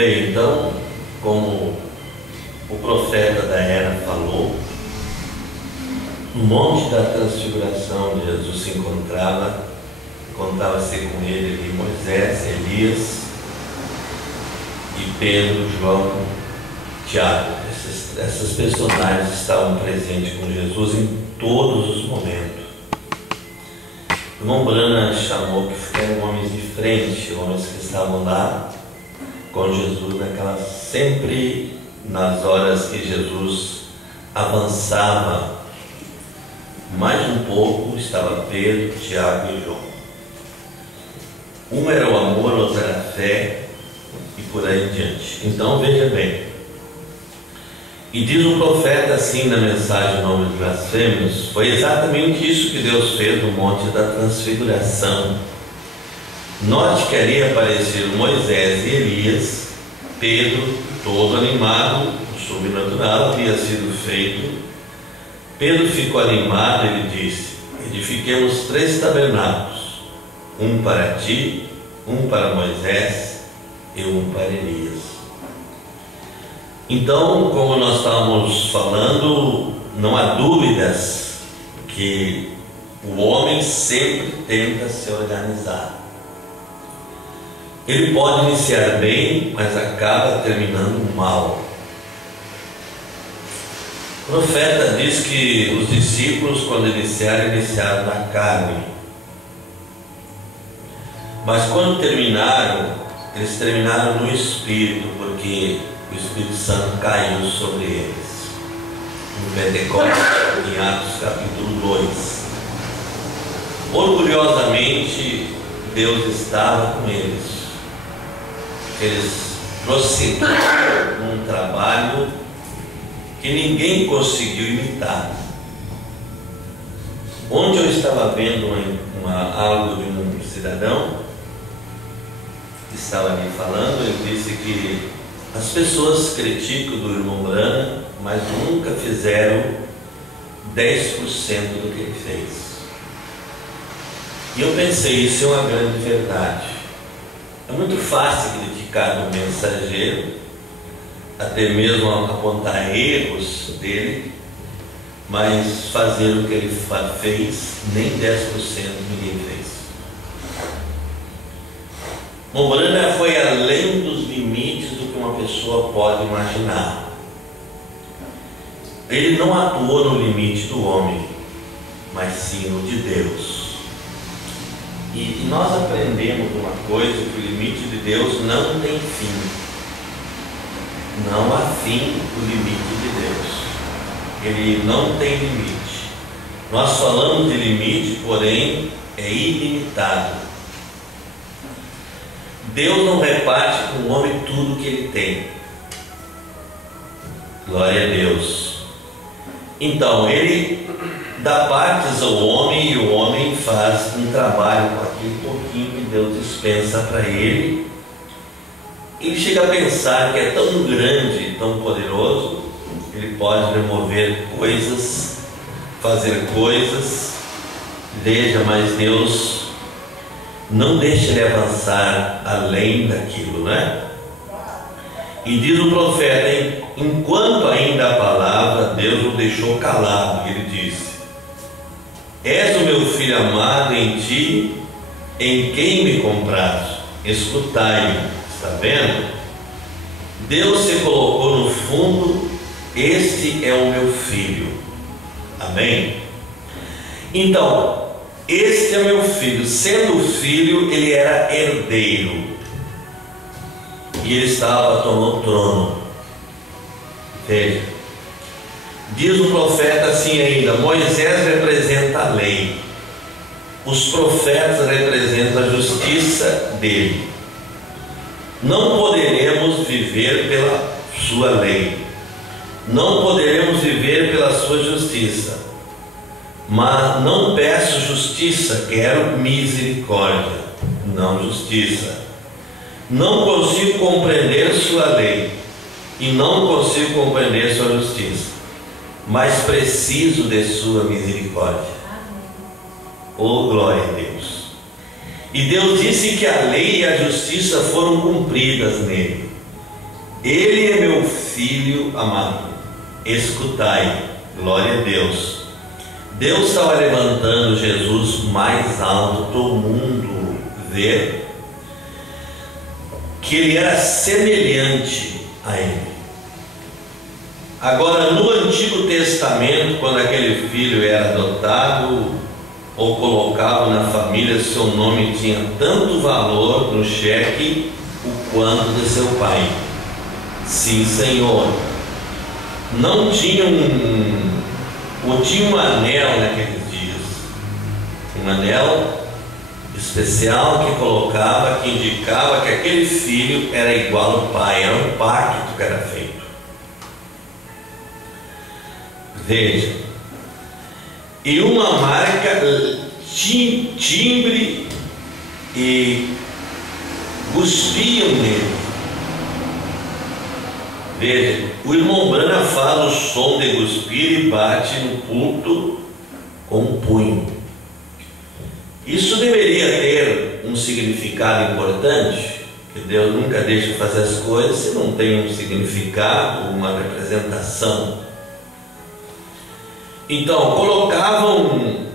Bem, então, como o profeta da era falou, no Monte da Transfiguração, onde Jesus se encontrava-se com ele ali Moisés, Elias e Pedro, João, Tiago. Essas personagens estavam presentes com Jesus em todos os momentos. O irmão Branham chamou que eram homens de frente, homens que estavam lá com Jesus sempre nas horas que Jesus avançava mais um pouco, estava Pedro, Tiago e João. Um era o amor, outro era a fé e por aí em diante. Então veja bem, e diz o profeta assim na mensagem Nome dos Blasfêmios: foi exatamente isso que Deus fez no Monte da Transfiguração. Note que ali apareceram Moisés e Elias. Pedro, todo animado, o sobrenatural havia sido feito. Pedro ficou animado, ele disse: edifiquemos 3 tabernáculos, um para ti, um para Moisés e um para Elias. Então, como nós estávamos falando, não há dúvidas que o homem sempre tenta se organizar. Ele pode iniciar bem, mas acaba terminando mal. O profeta diz que os discípulos, quando iniciaram na carne, mas quando terminaram, eles terminaram no Espírito, porque o Espírito Santo caiu sobre eles no Pentecostes, em Atos capítulo 2. Orgulhosamente Deus estava com eles. Eles prosseguiram um trabalho que ninguém conseguiu imitar. Onde eu estava vendo algo de um cidadão que estava ali falando, ele disse que as pessoas criticam do irmão Branham, mas nunca fizeram 10% do que ele fez. E eu pensei, isso é uma grande verdade. É muito fácil criticar o mensageiro, até mesmo apontar erros dele, mas fazer o que ele fez, nem 10% ninguém fez. Branham foi além dos limites do que uma pessoa pode imaginar. Ele não atuou no limite do homem, mas sim no de Deus. E nós aprendemos uma coisa, que o limite de Deus não tem fim. Não há fim do limite de Deus. Ele não tem limite. Nós falamos de limite, porém é ilimitado. Deus não reparte com o homem tudo que ele tem. Glória a Deus. Então ele dá partes ao homem, e o homem faz um trabalho com aquele pouquinho que Deus dispensa para ele. Ele chega a pensar que é tão grande, tão poderoso, ele pode remover coisas, fazer coisas. Veja, mas Deus não deixa ele avançar além daquilo, né? E diz o profeta: enquanto ainda a palavra, Deus o deixou calado. Ele disse: és o meu filho amado, em ti, em quem me comprazo, escutai-me. Está vendo? Deus se colocou no fundo: este é o meu filho. Amém? Então, este é o meu filho. Sendo filho, ele era herdeiro, e ele estava tomando o trono. Veja, diz o profeta assim ainda: Moisés representa a lei, os profetas representam a justiça dele. Não poderemos viver pela sua lei, não poderemos viver pela sua justiça, mas não peço justiça, quero misericórdia, não justiça. Não consigo compreender sua lei e não consigo compreender sua justiça, mas preciso de sua misericórdia. Oh, glória a Deus! E Deus disse que a lei e a justiça foram cumpridas nele. Ele é meu filho amado, escutai. Glória a Deus. Deus estava levantando Jesus mais alto para o mundo ver que ele era semelhante a ele. Agora, no Antigo Testamento, quando aquele filho era adotado ou colocado na família, seu nome tinha tanto valor no cheque o quanto de seu pai. Sim, Senhor. Não tinha tinha um anel naqueles dias, um anel especial que colocava, que indicava que aquele filho era igual ao pai, era um pacto que era feito. Veja, e uma marca, timbre, e cuspiam nele. Veja, o irmão Branham faz o som de cuspir e bate no pulto com um punho. Isso deveria ter um significado importante, que Deus nunca deixa fazer as coisas se não tem um significado, uma representação. Então, colocavam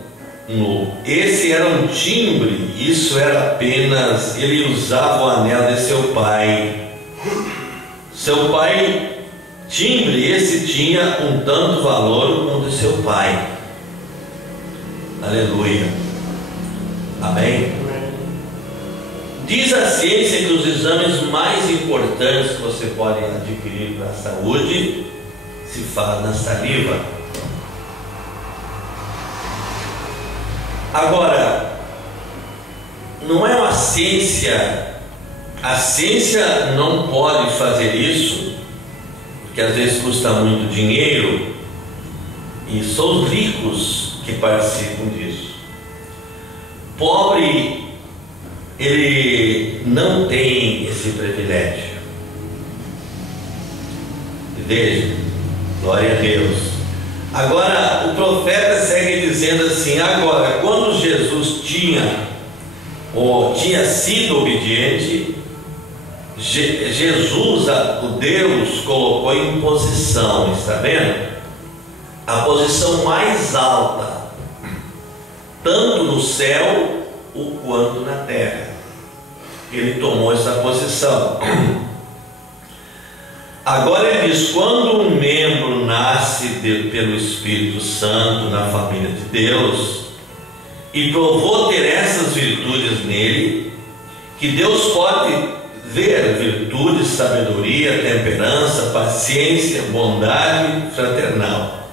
esse era um timbre, isso era apenas, ele usava o anel de seu pai. Seu pai, timbre, esse tinha um tanto valor como o de seu pai. Aleluia. Amém? Diz a ciência que os exames mais importantes que você pode adquirir para a saúde se faz na saliva. Agora, não é uma ciência. A ciência não pode fazer isso, porque às vezes custa muito dinheiro, e são os ricos que participam disso. Pobre, ele não tem esse privilégio. Veja, glória a Deus. Agora, o profeta segue dizendo assim: agora, quando Jesus tinha sido obediente, Jesus, o Deus, colocou em posição, está vendo? A posição mais alta, tanto no céu quanto na terra. Ele tomou essa posição. Agora ele diz: quando um membro nasce pelo Espírito Santo na família de Deus e provou ter essas virtudes nele, que Deus pode ver virtude, sabedoria, temperança, paciência, bondade fraternal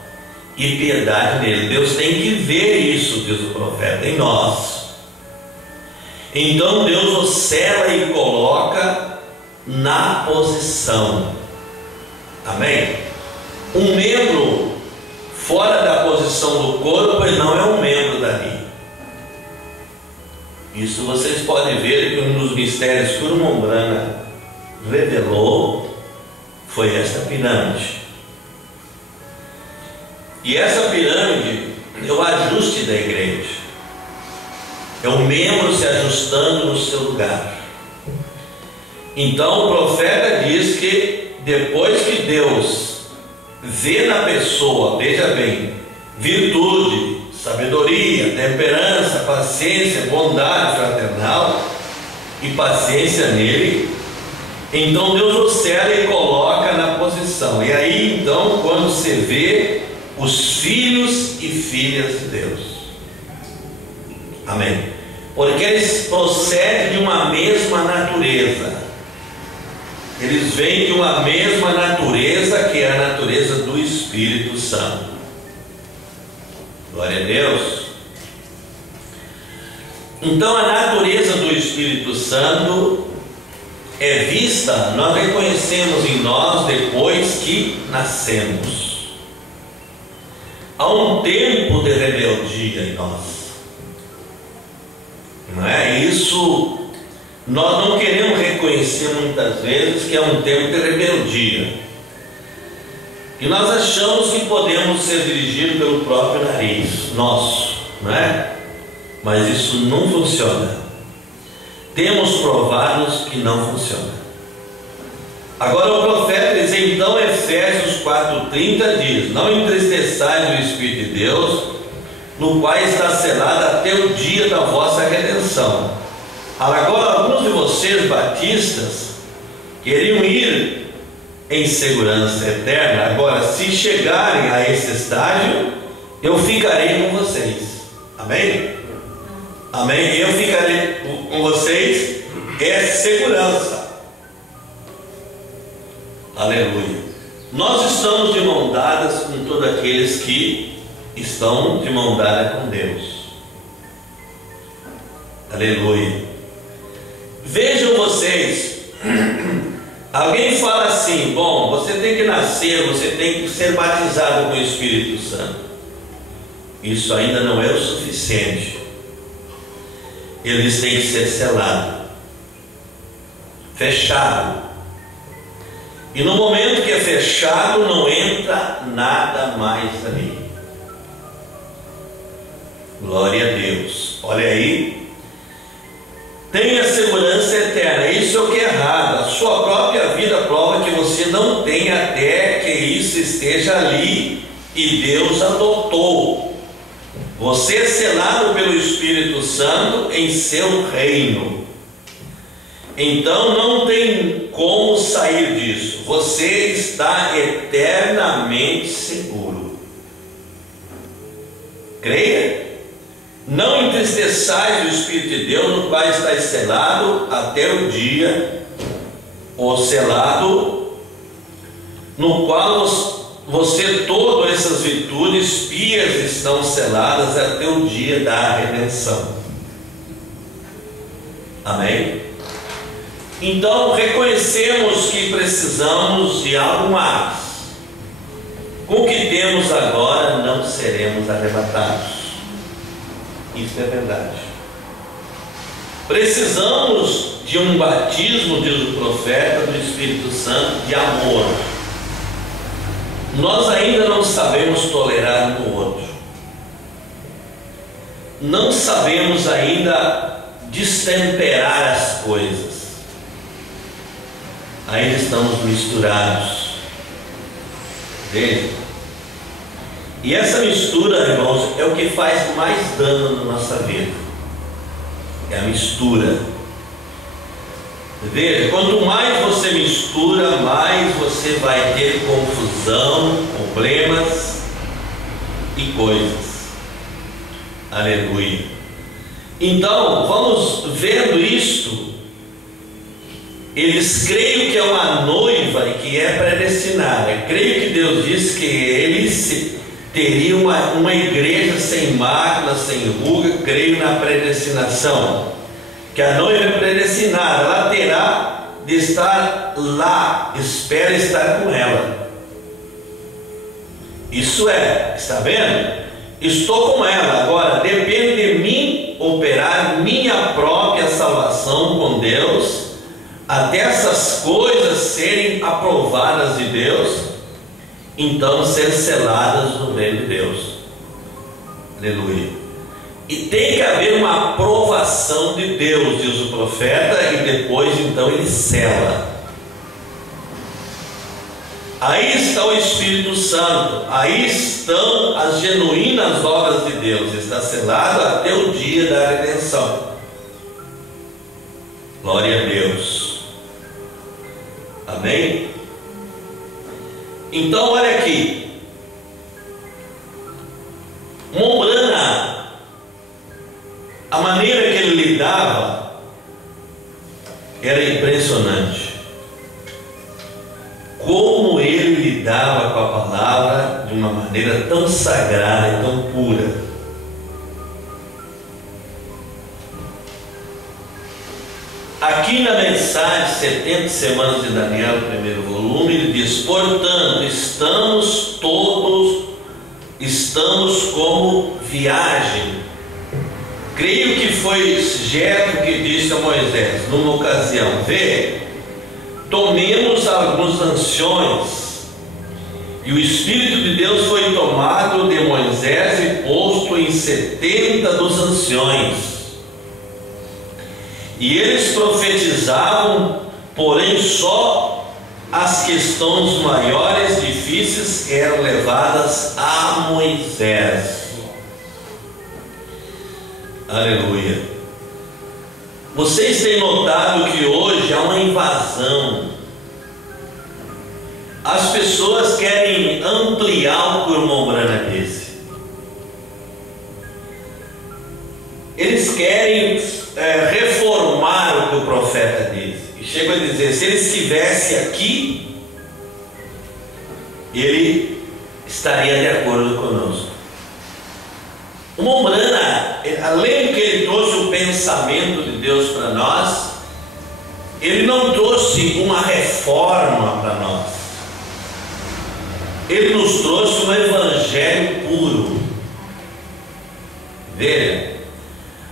e piedade nele. Deus tem que ver isso, diz o profeta, em nós. Então Deus o sela e coloca na posição. Amém? Um membro fora da posição do corpo, ele não é um membro dali. Isso vocês podem ver que um dos mistérios que o irmão Branham revelou foi essa pirâmide. E essa pirâmide é o ajuste da igreja. É um membro se ajustando no seu lugar. Então o profeta diz que depois que Deus vê na pessoa, veja bem, virtude, sabedoria, temperança, paciência, bondade fraternal e paciência nele, então Deus o sela e coloca na posição. E aí então, quando você vê os filhos e filhas de Deus, amém? Porque eles procedem de uma mesma natureza, eles vêm de uma mesma natureza, que é a natureza do Espírito Santo. Glória a Deus. Então a natureza do Espírito Santo é vista, nós reconhecemos em nós depois que nascemos. Há um tempo de rebeldia em nós, não é? Isso nós não queremos reconhecer muitas vezes que é um tempo de rebeldia. E nós achamos que podemos ser dirigidos pelo próprio nariz nosso, não é? Mas isso não funciona. Temos provados que não funciona. Agora o profeta diz, então Efésios 4,30 diz: não entristeçais o Espírito de Deus, no qual está selado até o dia da vossa redenção. Agora alguns de vocês batistas queriam ir em segurança eterna. Agora, se chegarem a esse estágio, eu ficarei com vocês. Amém? Amém? Eu ficarei com vocês, é segurança. Aleluia. Nós estamos de mão dadas com todos aqueles que estão de mão dada com Deus. Aleluia. Vejam vocês, alguém fala assim: bom, você tem que nascer, você tem que ser batizado com o Espírito Santo. Isso ainda não é o suficiente. Eles têm que ser selados, fechado. E no momento que é fechado, não entra nada mais ali. Glória a Deus. Olha aí. Tenha segurança eterna. Isso é o que é errado. A sua própria vida prova que você não tem até que isso esteja ali e Deus adotou. Você é selado pelo Espírito Santo em seu reino. Então não tem como sair disso. Você está eternamente seguro. Creia. Não entristeçais o Espírito de Deus, no qual está selado até o dia, ou selado, no qual você, todas essas virtudes pias estão seladas até o dia da redenção. Amém? Então reconhecemos que precisamos de algo mais. Com o que temos agora não seremos arrebatados. Isso é verdade. Precisamos de um batismo, diz o profeta, do Espírito Santo, de amor. Nós ainda não sabemos tolerar um outro. Não sabemos ainda destemperar as coisas. Ainda estamos misturados. Veja. E essa mistura, irmãos, é o que faz mais dano na nossa vida. É a mistura. Veja, quanto mais você mistura, mais você vai ter confusão, problemas e coisas. Aleluia. Então, vamos vendo isto. Eles creem que é uma noiva e que é predestinada. Creio que Deus disse que eles teria uma igreja sem mácula, sem ruga. Creio na predestinação, que a noiva é predestinada, ela terá de estar lá, espera estar com ela. Isso é, está vendo? Estou com ela, agora depende de mim operar minha própria salvação com Deus, até essas coisas serem aprovadas de Deus, então ser seladas no reino de Deus. Aleluia. E tem que haver uma aprovação de Deus, diz o profeta, e depois então ele sela. Aí está o Espírito Santo, aí estão as genuínas obras de Deus, está selado até o dia da redenção. Glória a Deus. Amém? Então olha aqui, Mombrana, a maneira que ele lidava era impressionante. Como ele lidava com a palavra de uma maneira tão sagrada e tão pura. Aqui na mensagem 70 Semanas de Daniel, primeiro volume, ele diz: portanto, estamos como viagem. Creio que foi Jetro que disse a Moisés, numa ocasião: vê, tomemos alguns anciões. E o Espírito de Deus foi tomado de Moisés e posto em 70 dos anciões. E eles profetizavam, porém só as questões maiores, difíceis, eram levadas a Moisés. Aleluia. Vocês têm notado que hoje há uma invasão. As pessoas querem ampliar o que o irmão Branham disse. Eles querem reformar o que o profeta disse. E chegam a dizer, se ele estivesse aqui, ele estaria de acordo conosco. O irmão Branham, além que ele trouxe o pensamento de Deus para nós, ele não trouxe uma reforma para nós. Ele nos trouxe um evangelho puro. Veja,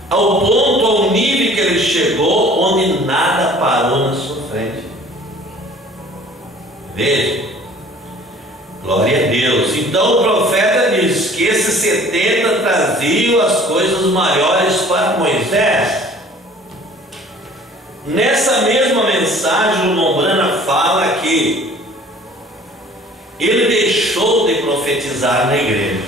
ao ponto, ao nível que ele chegou, onde nada parou na sua frente. Veja, glória a Deus. Então o profeta diz que esses 70 traziam as coisas maiores para Moisés. Nessa mesma mensagem, o irmão Branham fala que ele deixou de profetizar na igreja.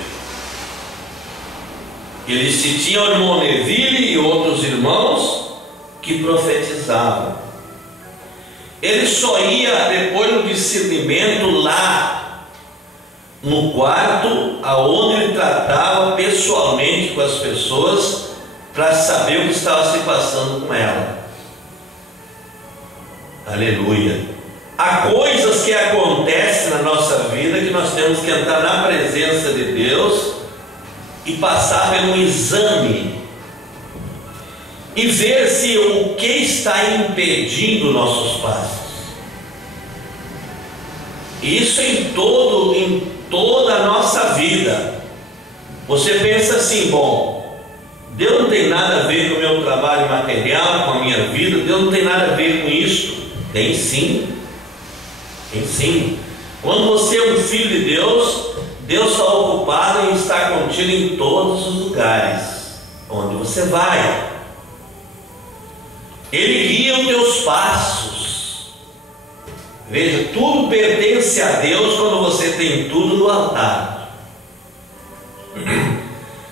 Ele se tinha o irmão Neville e outros irmãos que profetizavam. Ele só ia depois do discernimento lá no quarto, aonde ele tratava pessoalmente com as pessoas para saber o que estava se passando com ela. Aleluia. Há coisas que acontecem na nossa vida que nós temos que entrar na presença de Deus e passar por um exame e ver se o que está impedindo nossos passos. Isso em toda a nossa vida. Você pensa assim, bom, Deus não tem nada a ver com o meu trabalho material, com a minha vida, Deus não tem nada a ver com isso. Tem sim, tem sim. Quando você é um filho de Deus, Deus está ocupado em estar contigo em todos os lugares onde você vai. Ele guia os teus passos. Veja, tudo pertence a Deus quando você tem tudo no altar.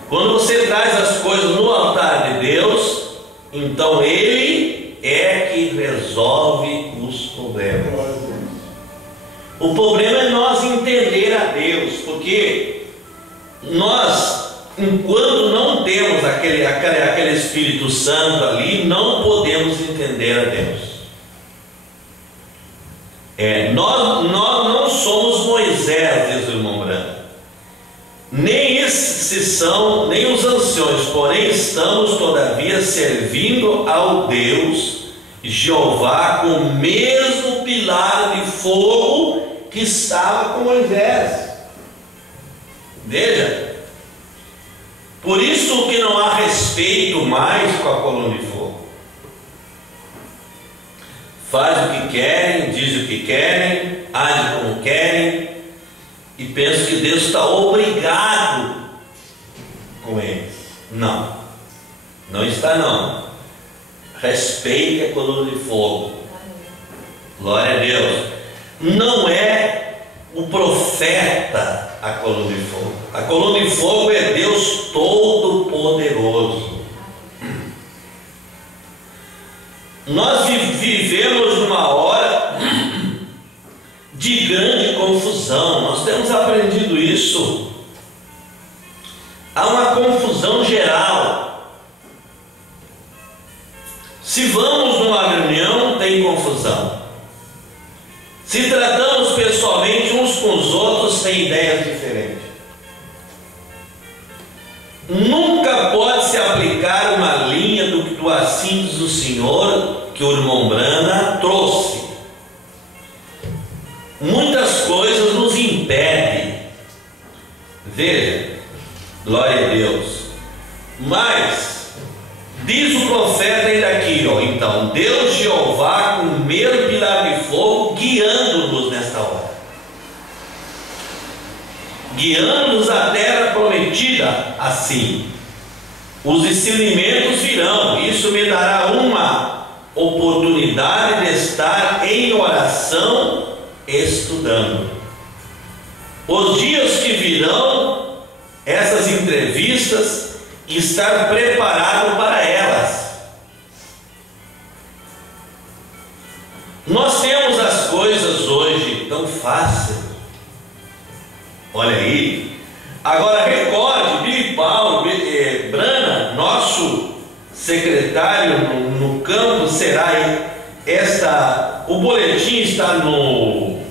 Quando você traz as coisas no altar de Deus, então Ele é que resolve os problemas. O problema é nós entender a Deus, porque nós, enquanto não temos aquele Espírito Santo ali, não podemos entender a Deus. Nós não somos Moisés, diz o irmão Branham. Nem esses são, nem os anciões, porém estamos todavia servindo ao Deus Jeová com o mesmo pilar de fogo que estava com Moisés. Veja, por isso que não há respeito mais com a coluna de fogo. Faz o que querem, diz o que querem, age como querem, e penso que Deus está obrigado com eles. Não, não está não. Respeite a coluna de fogo. Glória a Deus. Não é o profeta a coluna de fogo. A coluna de fogo é Deus Todo-Poderoso. Nós vivemos numa hora de grande confusão. Nós temos aprendido isso. Há uma confusão geral. Se vamos numa reunião, tem confusão. Se tratamos pessoalmente uns com os outros, tem ideias diferentes. Nunca pode se aplicar uma linha do assim diz o Senhor que o irmão Branham trouxe. Muitas coisas nos impedem. Veja, glória a Deus. Mas diz o profeta ainda aqui, então, Deus Jeová com o mesmo pilar de fogo guiando-nos nesta hora, guiando-nos à terra prometida. Assim, os discernimentos virão. Isso me dará uma oportunidade de estar em oração estudando. Os dias que virão, essas entrevistas, estar preparado para elas. Nós temos as coisas hoje tão fáceis. Olha aí. Agora recorde, Billy Paulo, Brana, nosso secretário no campo, será o boletim está no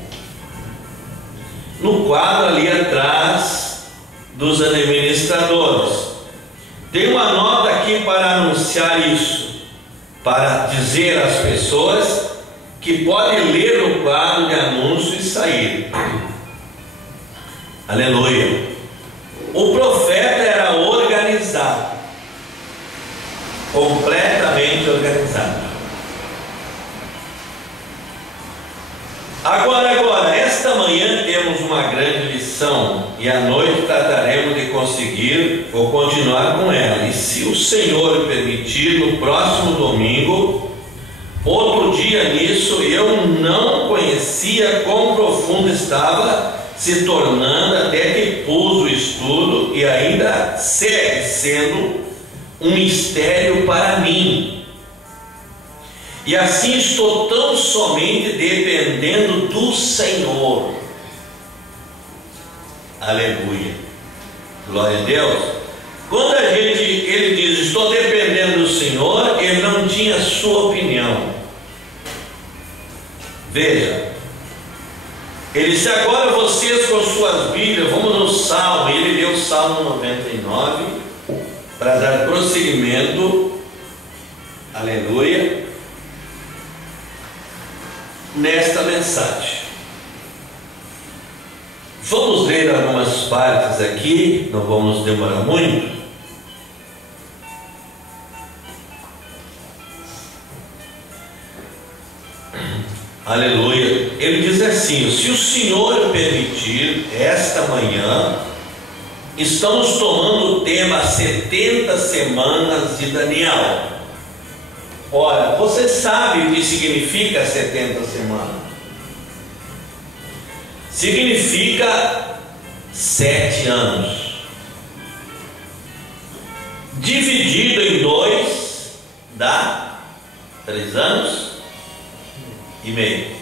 quadro ali atrás dos administradores. Tem uma nota aqui para anunciar isso, para dizer às pessoas que podem ler no quadro de anúncio e sair. Aleluia. O profeta era organizado, completamente organizado. Agora, esta manhã temos uma grande lição e à noite trataremos de conseguir ou continuar com ela. E se o Senhor permitir, no próximo domingo, outro dia nisso, eu não conhecia quão profundo estava se tornando até que pus o estudo e ainda segue sendo um mistério para mim. E assim estou tão somente dependendo do Senhor. Aleluia. Glória a Deus. Quando ele diz, estou dependendo do Senhor, ele não tinha sua opinião. Veja. Ele disse, agora vocês com suas Bíblias, vamos no Salmo. Ele leu o Salmo 99 para dar prosseguimento. Aleluia. Nesta mensagem. Vamos ler algumas partes aqui, não vamos demorar muito. Aleluia. Ele diz assim, se o Senhor permitir, esta manhã estamos tomando o tema 70 semanas de Daniel. Ora, você sabe o que significa 70 semanas? Significa 7 anos. Dividido em 2, dá 3 anos e meio.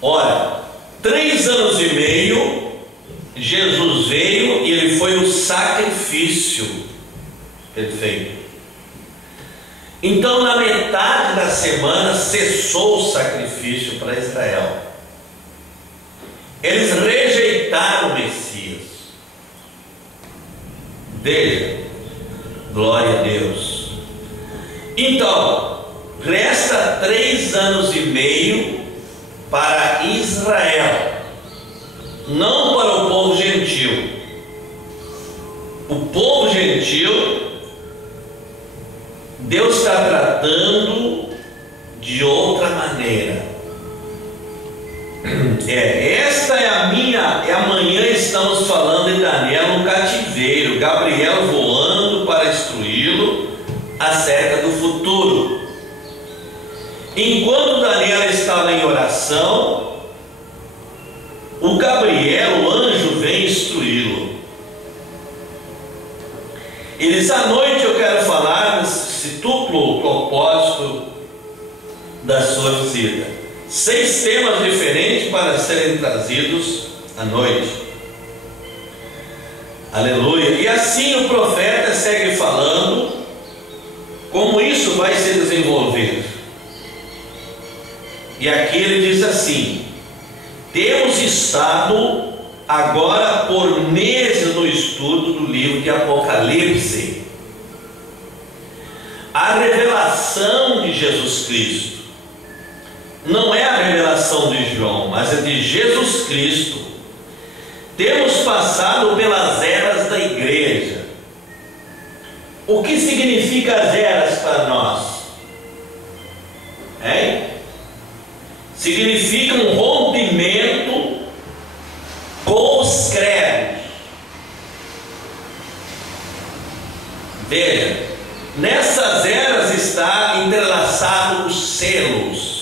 Ora, 3 anos e meio, Jesus veio e ele foi o sacrifício perfeito. Então, na metade da semana, cessou o sacrifício para Israel. Eles rejeitaram o Messias. Veja, glória a Deus. Então, resta 3 anos e meio para Israel, não para o povo gentil. O povo gentil, Deus está tratando de outra maneira. Esta é a minha. Amanhã estamos falando de Daniel no cativeiro, Gabriel voando para instruí-lo acerca do futuro. Enquanto Daniel estava em oração, o Gabriel, o anjo, vem instruí-lo. Ele diz, à noite eu quero falar nesse duplo propósito da sua visita. 6 temas diferentes para serem trazidos à noite. Aleluia. E assim o profeta segue falando como isso vai se desenvolver. E aqui ele diz assim: temos estado agora por meses no estudo do livro de Apocalipse, a revelação de Jesus Cristo. Não é a revelação de João, mas é de Jesus Cristo. Temos passado pelas eras da igreja. O que significa as eras para nós? Significa um rompimento com os credos. Veja, nessas eras está entrelaçado os selos.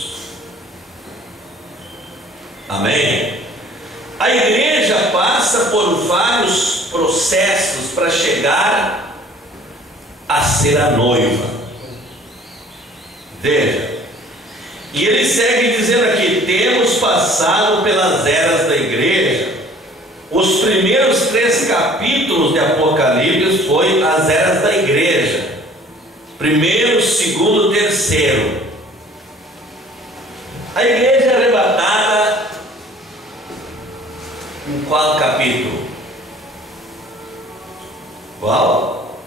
Amém? A igreja passa por vários processos para chegar a ser a noiva. Veja, e ele segue dizendo aqui: temos passado pelas eras da igreja. Os primeiros 3 capítulos de Apocalipse foi as eras da igreja. Primeiro, segundo, terceiro. A igreja é arrebatada em qual capítulo? Qual?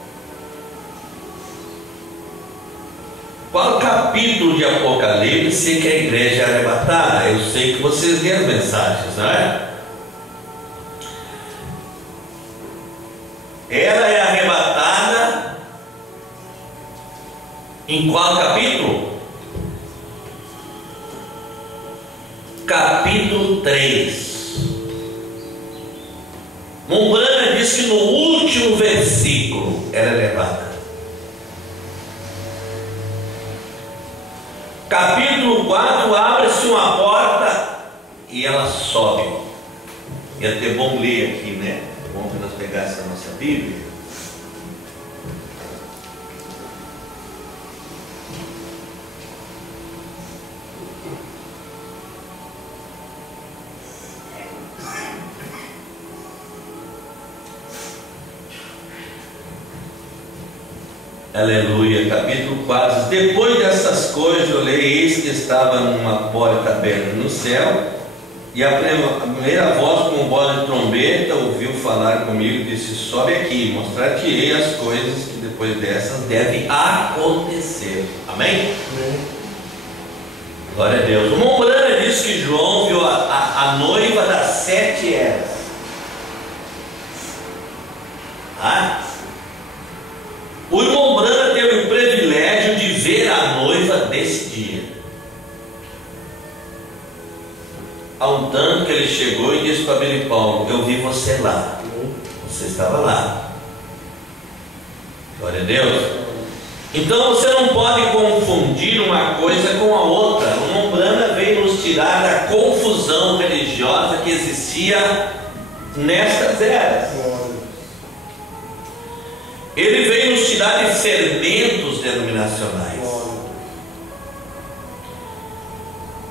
Qual capítulo de Apocalipse que a igreja é arrebatada? Eu sei que vocês lêem as mensagens, não é? Ela é arrebatada em qual capítulo? Capítulo 3. Mombrana diz que no último versículo ela é levada. Capítulo 4, abre-se uma porta e ela sobe. Ia ter bom ler aqui, né? Bom que nós pegássemos a nossa Bíblia. Aleluia, capítulo 4. Depois dessas coisas, olhei, eis que estava numa porta aberta no céu, e a primeira voz, com voz de trombeta, ouviu falar comigo e disse: sobe aqui, mostrar-te-ei as coisas que depois dessas devem acontecer. Amém? Amém. Glória a Deus. O Mombrana diz que João viu a noiva das 7 eras. O irmão Brana teve o privilégio de ver a noiva desse dia. Há um tanto que ele chegou e disse para Billy Paulo: eu vi você lá. Você estava lá. Glória a Deus. Então você não pode confundir uma coisa com a outra. O irmão Brana veio nos tirar da confusão religiosa que existia nestas eras. Ele veio nos tirar de fermentos denominacionais.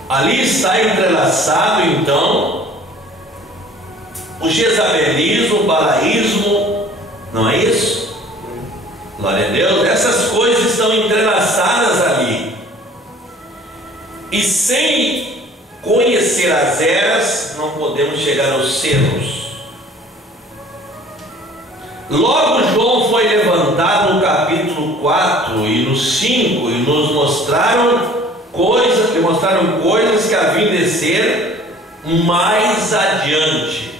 Ali está entrelaçado então o jezabelismo, o balaísmo, não é isso? Glória a Deus. Essas coisas estão entrelaçadas ali. E sem conhecer as eras, não podemos chegar aos selos. Logo João foi levantado no capítulo 4 e no 5 e nos mostraram coisas que haviam de ser mais adiante.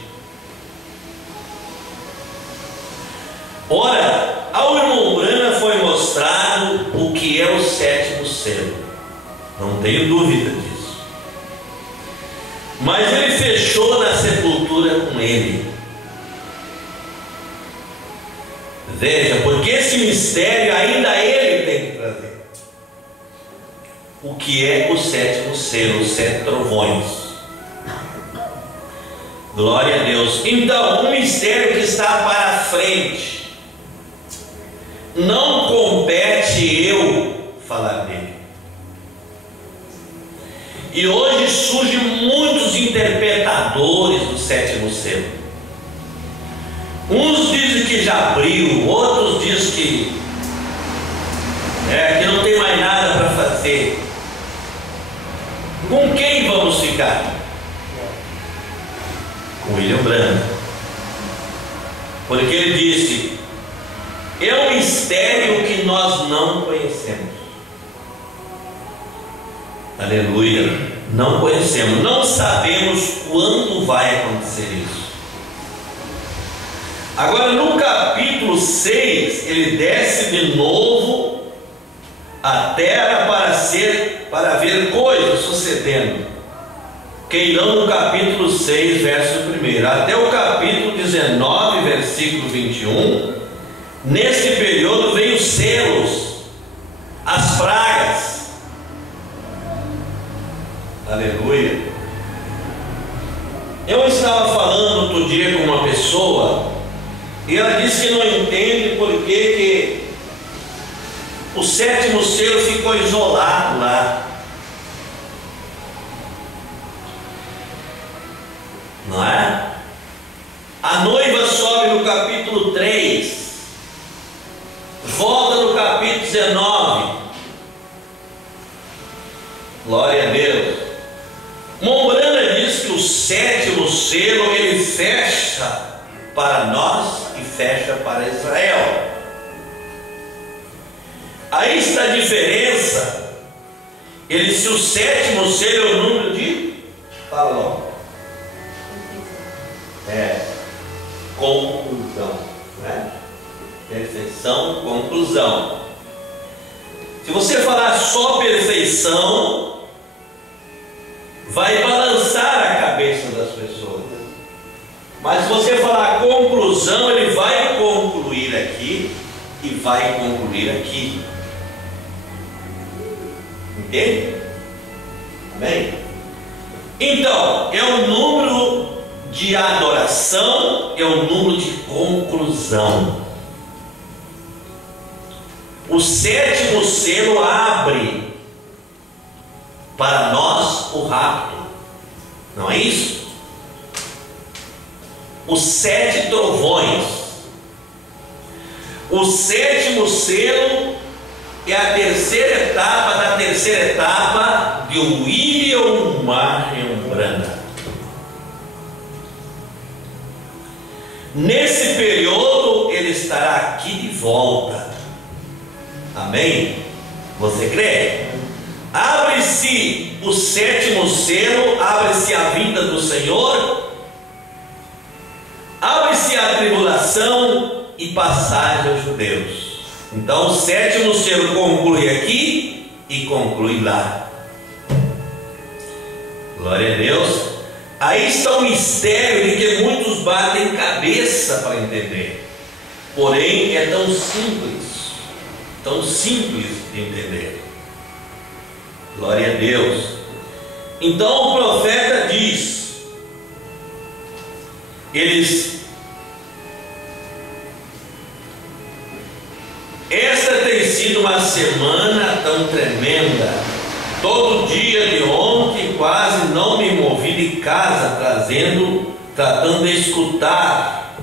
Ora, ao irmão Brana foi mostrado o que é o 7º selo. Não tenho dúvida disso. Mas ele fechou na sepultura com ele. Veja, porque esse mistério ainda ele tem que trazer. O que é o 7º selo, os 7 trovões. Glória a Deus. Então, um mistério que está para frente. Não compete eu falar dele. E hoje surgem muitos interpretadores do 7º selo. Uns dizem que já abriu, outros dizem que não tem mais nada para fazer. Com quem vamos ficar? Com William Branham. Porque ele disse: é um mistério que nós não conhecemos. Aleluia. Não conhecemos, não sabemos quando vai acontecer isso. Agora no capítulo 6, ele desce de novo a terra para ver coisas sucedendo. Queirão no capítulo 6, verso 1 até o capítulo 19, versículo 21. Nesse período veio os selos, as pragas. Aleluia. Eu estava falando outro dia com uma pessoa e ela disse que não entende por que o sétimo selo ficou isolado lá. Não é? A noiva sobe no capítulo 3, volta no capítulo 19. Glória a Deus. Mombrana diz que o sétimo selo ele fecha para nós e fecha para Israel. Aí está a diferença. Ele se o sétimo selo é o número de, fala logo, conclusão, né? Perfeição, conclusão. Se você falar só perfeição, vai balançar a cabeça das pessoas. Mas se você falar conclusão, ele vai concluir aqui e vai concluir aqui. Entende? Amém? Então, é o número de adoração, é o número de conclusão. O sétimo selo abre para nós o rapto, não é isso? Os 7 trovões. O sétimo selo é a terceira etapa da terceira etapa de William Marion Branham. Nesse período ele estará aqui de volta. Amém? Você crê? Abre-se o sétimo selo, abre-se a vinda do Senhor, abre-se a tribulação e passagem aos judeus. Então o sétimo selo conclui aqui e conclui lá. Glória a Deus. Aí está o mistério de que muitos batem cabeça para entender. Porém é tão simples de entender. Glória a Deus. Então o profeta diz: esta tem sido uma semana tão tremenda. Todo dia de ontem quase não me movi de casa, tratando de escutar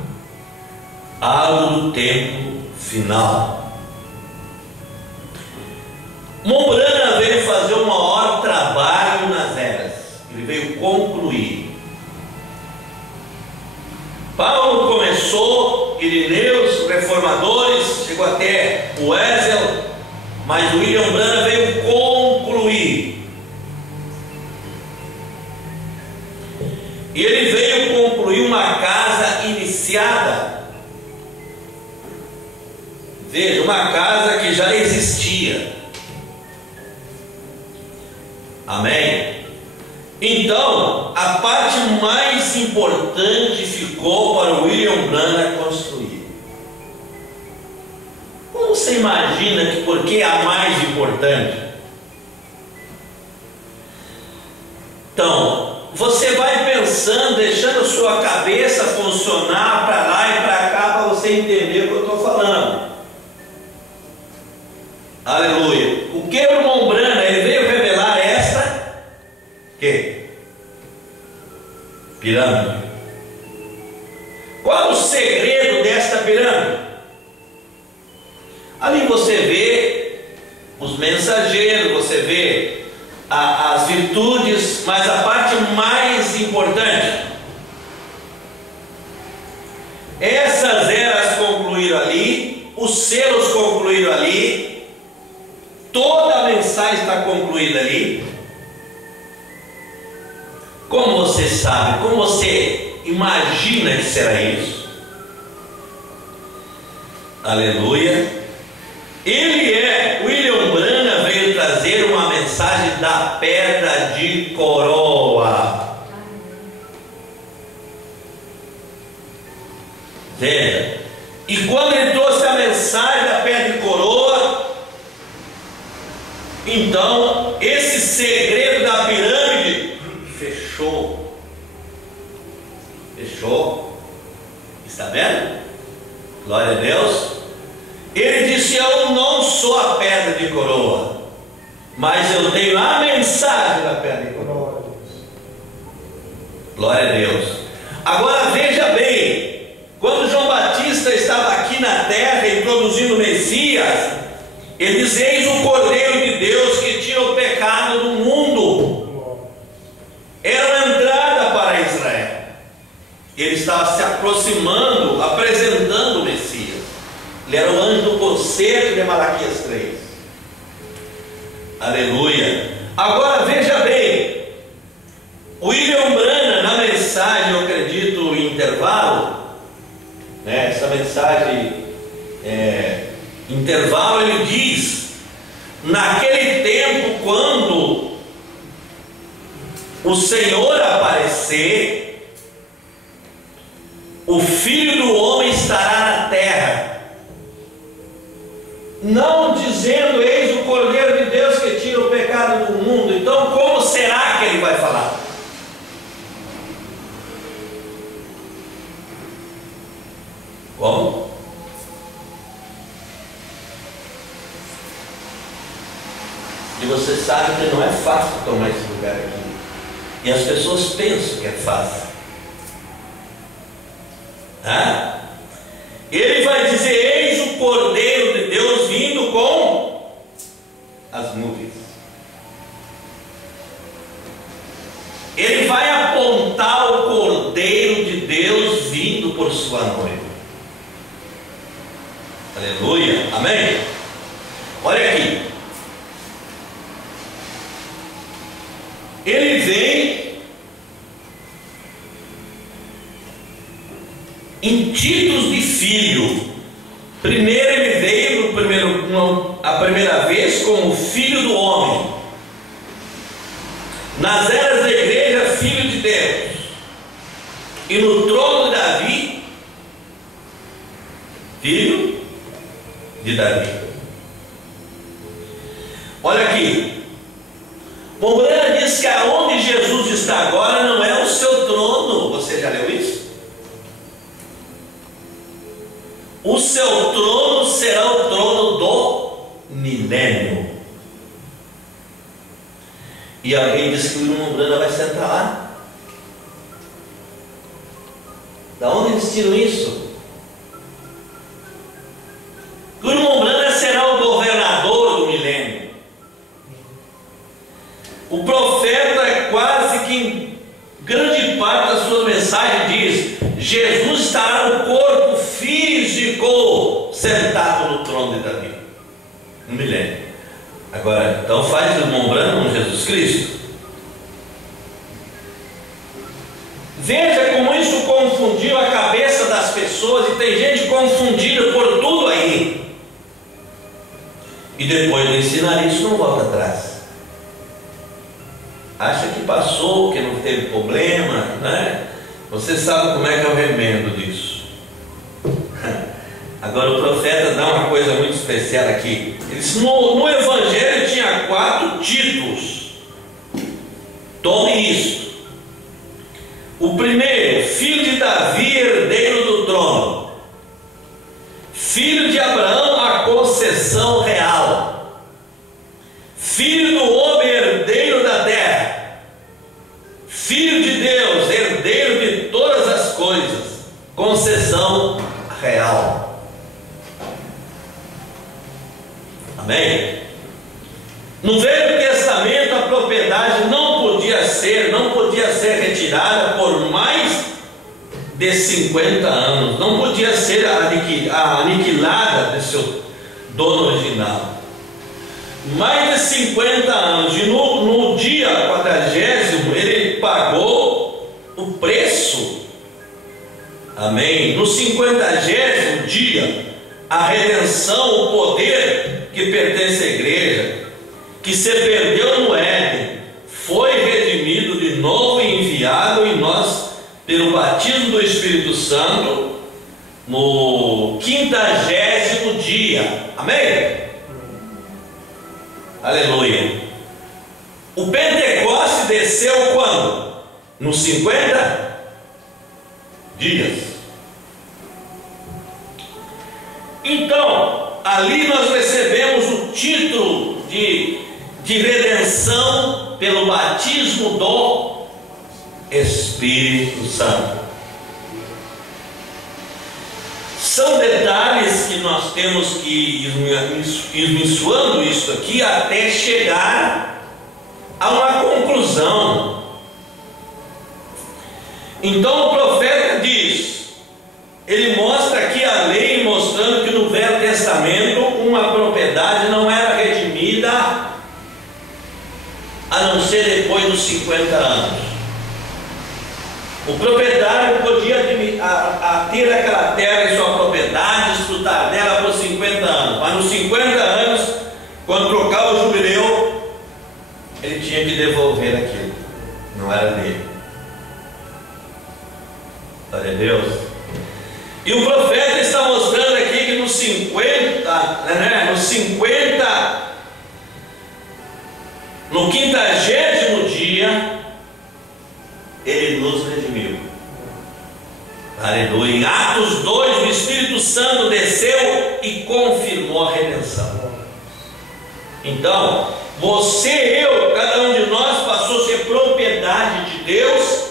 algo do tempo final. Mombrana veio fazer o maior trabalho nas eras. Ele veio concluir. Paulo começou, Ireneus, reformadores, chegou até o Wesel, mas o William Branham veio concluir. E ele veio concluir uma casa iniciada. Veja, uma casa que já existia. Amém? Então, a parte mais importante ficou para o William Branham construir. Como você imagina que por que a mais importante? Então, você vai pensando, deixando a sua cabeça funcionar para lá e para cá, para você entender o que eu estou falando. Aleluia. O que o irmão Branham, ele veio revelar esta pirâmide. Qual é o segredo desta pirâmide? Ali você vê os mensageiros, você vê as virtudes, mas a parte mais importante, essas eras concluíram ali, os selos concluíram ali, toda a mensagem está concluída ali. Como você sabe, como você imagina que será isso? Aleluia. William Branham veio trazer uma mensagem da pedra de coroa. Veja, e quando ele trouxe a mensagem da pedra de coroa, então esse segredo da pirâmide fechou. Fechou? Está vendo? Glória a Deus. Ele disse: eu não sou a pedra de coroa, mas eu tenho a mensagem da pedra de coroa. Glória a Deus. Agora veja bem, quando João Batista estava aqui na terra introduzindo o Messias, ele diz: eis o Cordeiro de Deus que tira o pecado do mundo. Era uma entrada para Israel. Ele estava se aproximando, apresentando o Messias. Ele era o anjo do concerto de Malaquias 3. Aleluia. Agora veja bem, William Branham, na mensagem, eu acredito, em intervalo, né, essa mensagem intervalo, ele diz: naquele tempo, quando o Senhor aparecer, o Filho do Homem estará na terra, não dizendo: eis o Cordeiro de Deus que tira o pecado do mundo. Então, como será que ele vai falar? Como? E você sabe que não é fácil tomar esse lugar aqui. E as pessoas pensam que é fácil. Ele vai dizer: eis o Cordeiro de Deus vindo com as nuvens. Ele vai apontar o Cordeiro de Deus vindo por sua noiva. Aleluia, amém? Olha aqui, ele vem em títulos de filho. Primeiro ele veio a primeira vez como filho do homem. Nas eras da igreja, filho de Deus. E no trono de Davi, filho de Davi. Olha aqui, Mombrana diz que aonde Jesus está agora não é o seu trono. Você já leu isso? O seu trono será o trono do milênio. E alguém disse que o Mombrana vai sentar lá. Da onde eles tiram isso? O Mombrana será o governador do milênio. O profeta é quase que em grande parte das suas mensagens diz: Jesus estará no corpo físico sentado no trono de Davi no milênio. Agora, então faz o Mombrana com Jesus Cristo. Veja como isso confundiu a cabeça das pessoas, e tem gente confundida por tudo aí. E depois de ensinar isso, não volta atrás. Acha que passou, que não teve problema, né? Você sabe como é que é o remendo disso. Agora o profeta dá uma coisa muito especial aqui. Ele diz: no Evangelho tinha 4 títulos. Tome isso. O primeiro: filho de Davi, herdeiro do trono. Filho de Abraão, a concessão real. Filho do homem, herdeiro da terra. Filho de Deus, herdeiro de todas as coisas, concessão real. Amém? No Velho Testamento, a propriedade não podia ser retirada por mais de 50 anos, não podia ser aniquilada do seu dono original. Mais de 50 anos, e no dia 40º ele pagou o preço. Amém? No 50º dia, a redenção, o poder que pertence à igreja, que se perdeu no Éden, foi redimido de novo e enviado em nós pelo batismo do Espírito Santo no 50º dia. Amém? Aleluia. O Pentecoste desceu quando? No 50? dias. Então, ali nós recebemos o título de redenção pelo batismo do Espírito Santo. São detalhes que nós temos que ir mensuando isso aqui até chegar a uma conclusão. Então o profeta diz, ele mostra aqui a lei, mostrando que no Velho Testamento uma propriedade não era redimida a não ser depois dos 50 anos. O proprietário podia ter aquela terra em sua propriedade, desfrutar dela por 50 anos, mas nos 50 anos, quando trocava o jubileu, ele tinha que devolver aquilo, não era dele. Glória a Deus. E o profeta está mostrando aqui que nos 50, no 50º dia, ele nos redimiu. Aleluia. Em Atos 2, o Espírito Santo desceu e confirmou a redenção. Então, você, eu, cada um de nós passou a ser propriedade de Deus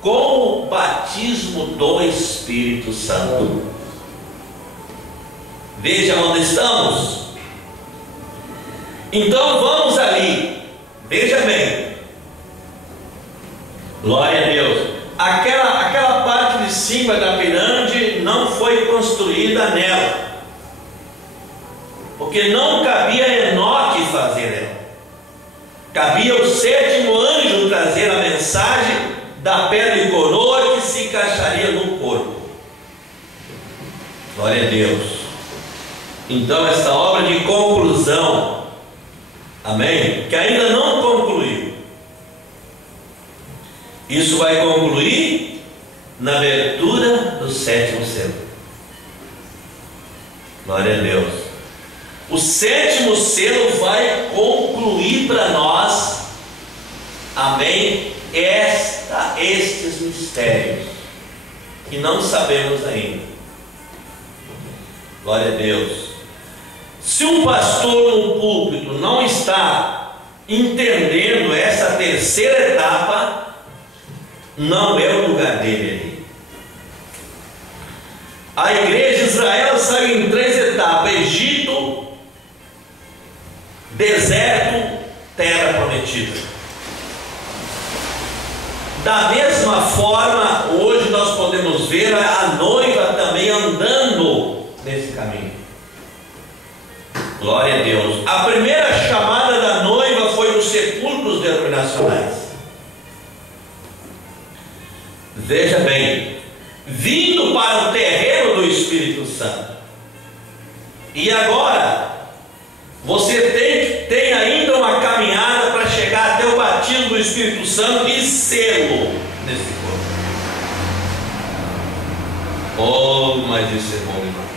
com o batismo do Espírito Santo. Veja onde estamos. Então vamos ali. Veja bem. Glória a Deus. Aquela parte de cima da pirâmide não foi construída nela, porque não cabia Enoque fazer ela. Cabia o 7º anjo trazer a mensagem da pedra e coroa que se encaixaria no corpo. Glória a Deus. Então essa obra de conclusão, amém, que ainda não concluiu, isso vai concluir na abertura do 7º selo. Glória a Deus. O 7º selo vai concluir para nós, amém, estes mistérios que não sabemos ainda. Glória a Deus. Se um pastor no púlpito não está entendendo essa terceira etapa, não é o lugar dele ali. A igreja de Israel saiu em 3 etapas: Egito, deserto, terra prometida. Da mesma forma, hoje nós podemos ver a noiva também andando nesse caminho. Glória a Deus. A primeira chamada da noiva foi nos sepulcros denominacionais. Veja bem, vindo para o terreno do Espírito Santo. E agora, você tem ainda uma caminhada para chegar até o batismo do Espírito Santo e selo nesse corpo. Oh, mas isso é bom demais.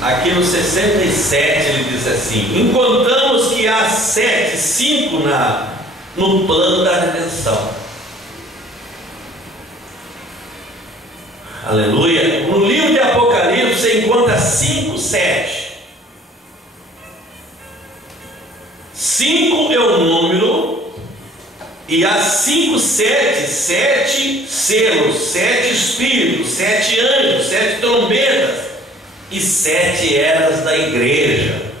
Aqui no 67 ele diz assim: encontramos que há 5 no plano da redenção. Aleluia. No livro de Apocalipse você encontra 5, 7. 5 é o número, e há 5, 7, 7 selos, 7 espíritos, 7 anjos, 7 trombetas e 7 eras da igreja.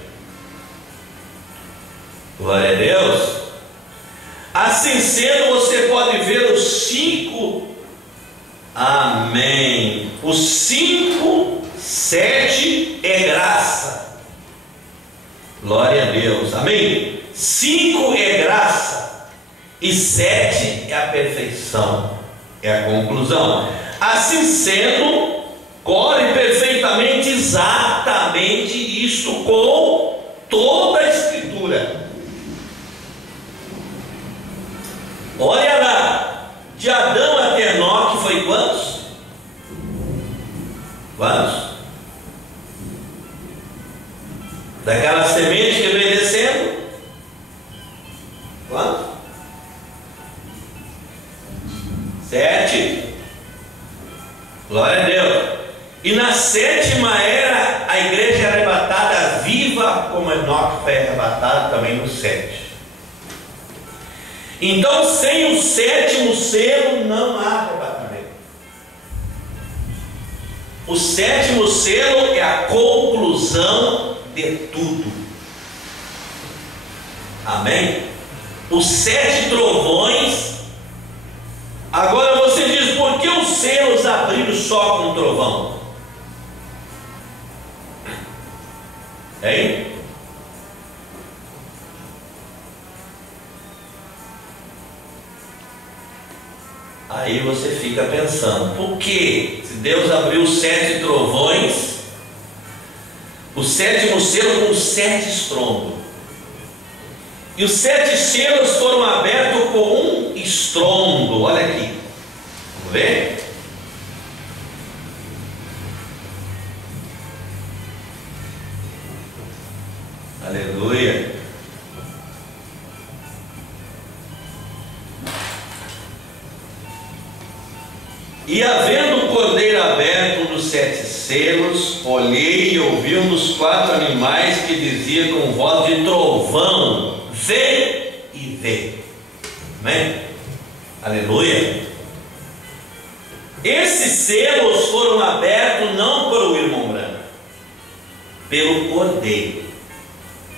Glória a Deus. Assim sendo, você pode ver os 5, amém. Os 5, 7 é graça. Glória a Deus, amém. 5 é graça e 7 é a perfeição, é a conclusão. Assim sendo, corre perfeitamente, exatamente isto com toda a Escritura. Olha lá, de Adão até Enoque foi quantos? Quantos? Daquela semente que veio descendo? Quantos? 7. Glória a Deus. E na 7ª era a igreja arrebatada viva, como Enoque foi arrebatado também no 7. Então, sem o 7º selo não há arrebatamento. O 7º selo é a conclusão de tudo. Amém? Os 7 trovões. Agora você diz, por que os selos abriram só com trovão? Hein? Aí você fica pensando, por que se Deus abriu os 7 trovões, o 7º selo com 7 estrondos, e os 7 selos foram abertos com um estrondo? Olha aqui, vamos ver? Aleluia. E havendo o cordeiro aberto um dos 7 selos, olhei e ouvi um dos 4 animais que dizia com voz de trovão: vem e vê. Amém? Aleluia. Esses selos foram abertos não por o irmão branco, pelo cordeiro.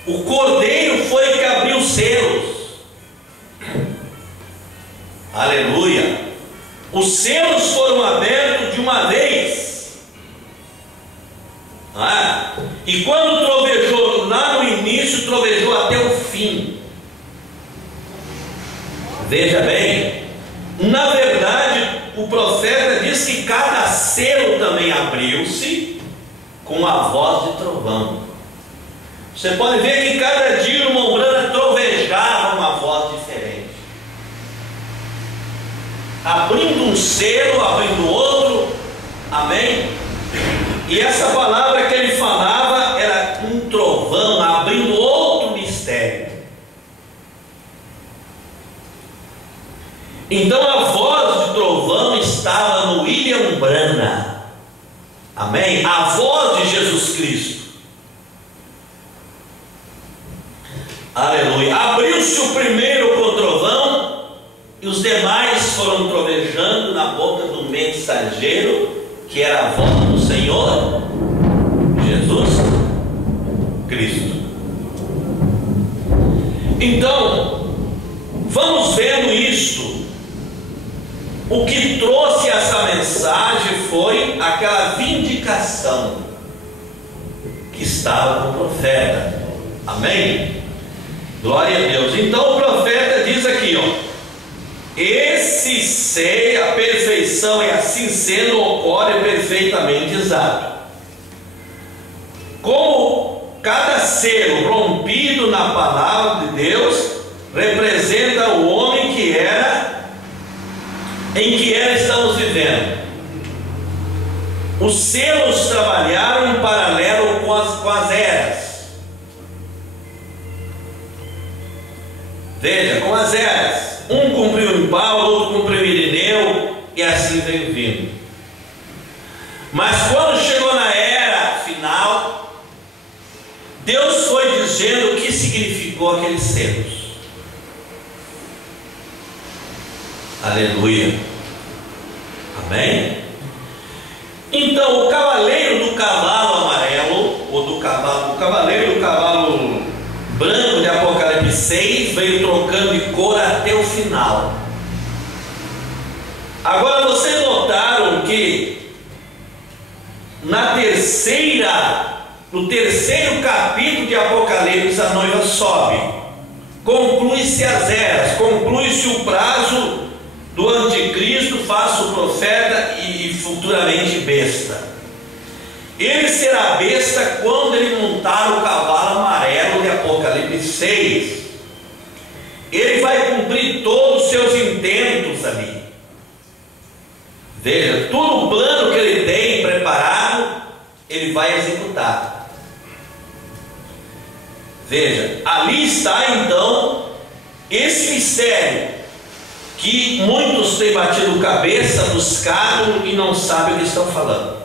O cordeiro foi que abriu os selos. Aleluia. Os selos foram abertos de uma vez. E quando trovejou lá no início, trovejou até o fim. Veja bem, na verdade, o profeta diz que cada selo também abriu-se com a voz de trovão. Você pode ver que cada dia o irmão Branham trovejava uma voz diferente, abrindo um selo, abrindo outro. Amém? E essa palavra que ele falava era um trovão, abrindo outro mistério. Então a voz de trovão estava no William Branham. Amém? A voz de Jesus Cristo. Aleluia. Abriu-se o primeiro com trovão, e os demais foram trovejando na boca do mensageiro, que era a voz do Senhor Jesus Cristo. Então, vamos vendo isto. O que trouxe essa mensagem foi aquela vindicação que estava no profeta. Amém? Glória a Deus. Então o profeta diz aqui, esse sei a perfeição, e assim sendo ocorre perfeitamente exato. Como cada selo rompido na palavra de Deus representa o homem que era, em que estamos vivendo. Os selos trabalharam em paralelo com as eras. Veja, com as eras, um cumpriu em Paulo, outro cumpriu em Irineu, e assim veio vindo. Mas quando chegou na era final, Deus foi dizendo o que significou aqueles selos. Aleluia. Amém? Então o cavaleiro do cavalo amarelo, ou do cavaleiro do cavalo branco de Apocalipse 6 veio trocando de cor até o final. Agora vocês notaram que no terceiro capítulo de Apocalipse a noiva sobe, conclui-se as eras, conclui-se o prazo do anticristo, falso profeta e futuramente besta. Ele será besta quando ele montar o cavalo amarelo de Apocalipse 6. Ele vai cumprir todos os seus intentos ali. Veja, todo o plano que ele tem preparado, ele vai executar. Veja, ali está então esse mistério que muitos têm batido cabeça, buscado e não sabem o que estão falando.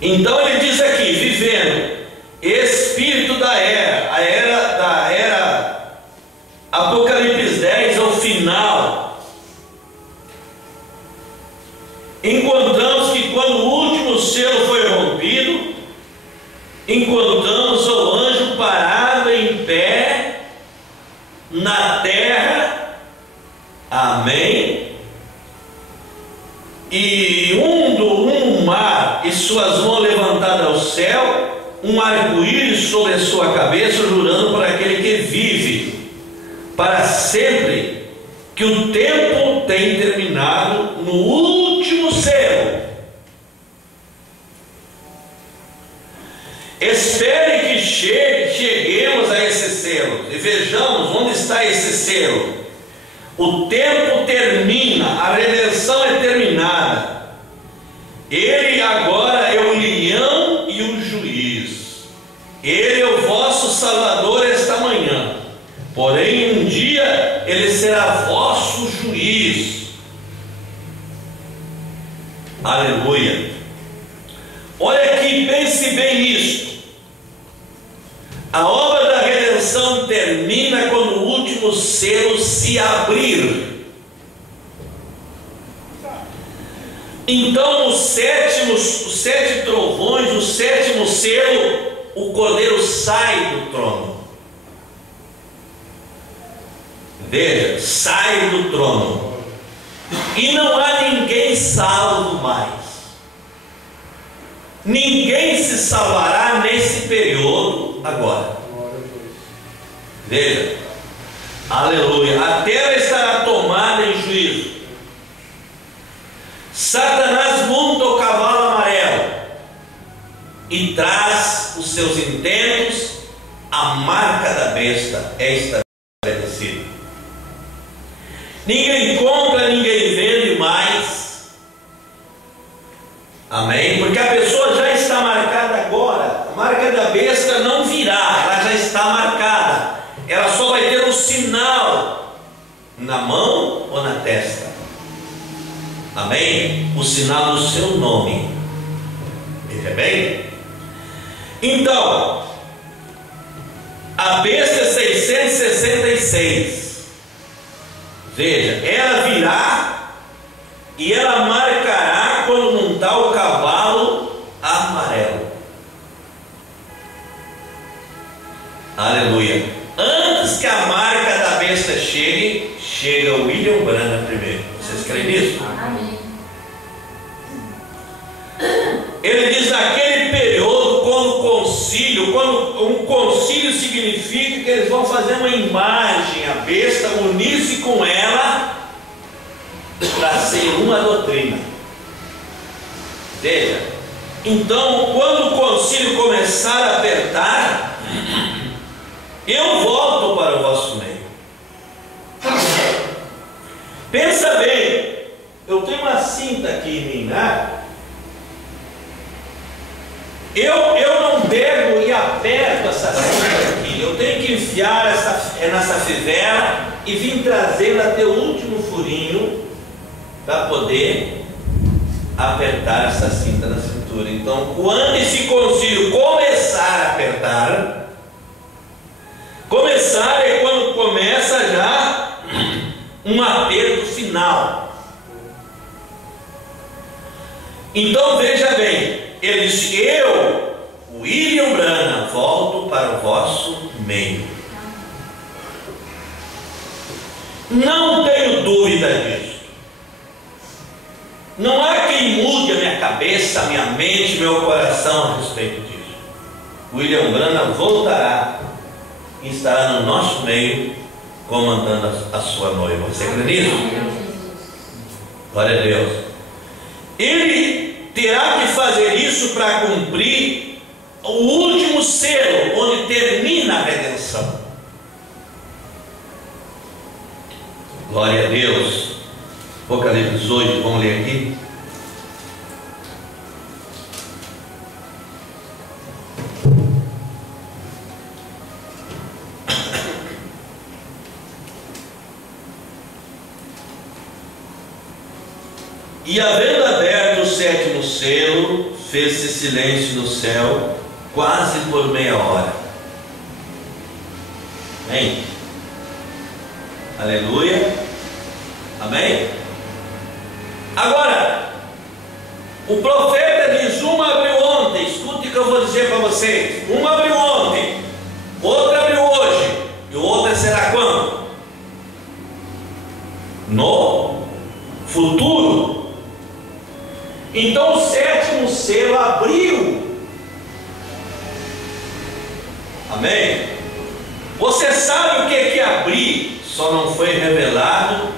Então ele diz aqui, vivendo espírito da era Apocalipse 10 ao final, encontramos que quando o último selo foi rompido, encontramos o anjo parado em pé na terra, amém, e um mar e suas mãos levantadas ao céu, um arco-íris sobre a sua cabeça, jurando por aquele que vive para sempre, que o tempo tem terminado no último selo. Espere que cheguemos a esse selo e vejamos onde está esse selo. O tempo termina, a redenção é terminada. Ele agora é o leão e o juiz. Ele é o vosso Salvador esta manhã. Porém, um dia ele será vosso juiz. Aleluia. Olha aqui, pense bem nisso. A obra da redenção termina quando o último selo se abrir. Então, os sete trovões, o sétimo selo, o cordeiro sai do trono. Veja, sai do trono. E não há ninguém salvo mais. Ninguém se salvará nesse período agora. Veja, aleluia. A terra estará tomada em juízo. Satanás monta o cavalo amarelo e traz os seus intentos. A marca da besta é estabelecida. Ninguém compra, ninguém vende mais. Amém? Porque a pessoa já está marcada agora. A marca da besta não virá, ela já está marcada. Ela só vai ter um sinal na mão ou na testa. Amém? O sinal do seu nome. Veja bem? Então, a besta é 666. Veja, ela virá e ela marcará quando montar o cavalo amarelo. Aleluia. Antes que a marca da besta chegue, chega o William Branham primeiro. Vocês creem nisso? Amém. Ele diz naquele período, quando um concílio significa que eles vão fazer uma imagem, a besta, unir-se com ela para ser uma doutrina. Veja, então quando o concílio começar a apertar, eu volto para o vosso meio. Pensa bem, eu tenho uma cinta aqui em mim, né? Eu não pego e aperto essa cinta aqui. Eu tenho que enfiar nessa fivela e vir trazendo até o último furinho para poder apertar essa cinta na cintura. Então, quando esse concílio começar a apertar, começar é quando começa já um aperto final. Então veja bem, ele diz: eu, William Branham, volto para o vosso meio. Não tenho dúvida disso. Não há quem mude a minha cabeça, a minha mente, meu coração a respeito disso. William Branham voltará e estará no nosso meio, comandando a sua noiva. Você crê nisso? Glória a Deus. Ele terá que fazer isso para cumprir o último selo, onde termina a redenção. Glória a Deus. Apocalipse 18, vamos ler aqui. E havendo aberto o sétimo selo, fez-se silêncio no céu, quase por meia hora. Amém? Aleluia. Amém? Agora, o profeta diz: uma abriu ontem. Escute o que eu vou dizer para vocês. Uma abriu ontem, outra abriu hoje, e outra será quando? No futuro. Então o sétimo selo abriu. Amém? Você sabe o que é que abrir? Só não foi revelado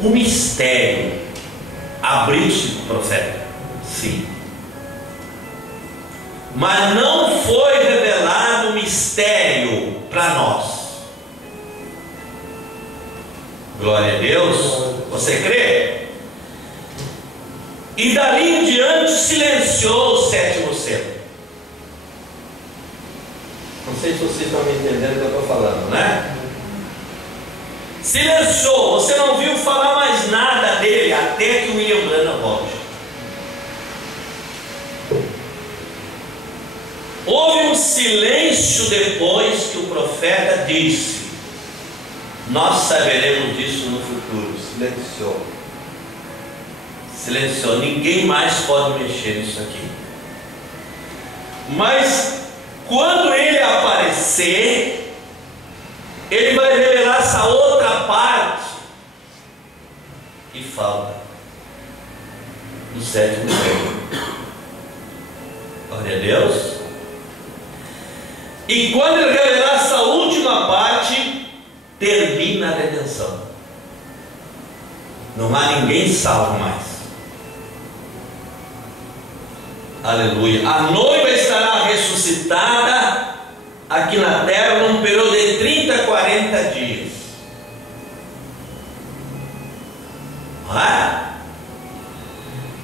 o mistério. Abriu-se o profeta, sim, mas não foi revelado o mistério para nós. Glória a Deus. Você crê? E dali em diante silenciou o sétimo selo. Não sei se vocês estão me entendendo o que eu estou falando, né? Silenciou, você não viu falar mais nada dele até que o William Branham volte. Houve um silêncio depois que o profeta disse: nós saberemos disso no futuro. Silenciou. Silenciou, ninguém mais pode mexer nisso aqui. Mas quando ele aparecer, ele vai revelar essa outra parte que falta do sétimo selo. Glória a Deus. E quando ele revelar essa última parte, termina a redenção. Não há ninguém salvo mais. Aleluia. A noiva estará ressuscitada aqui na terra num período de 30 a 40 dias.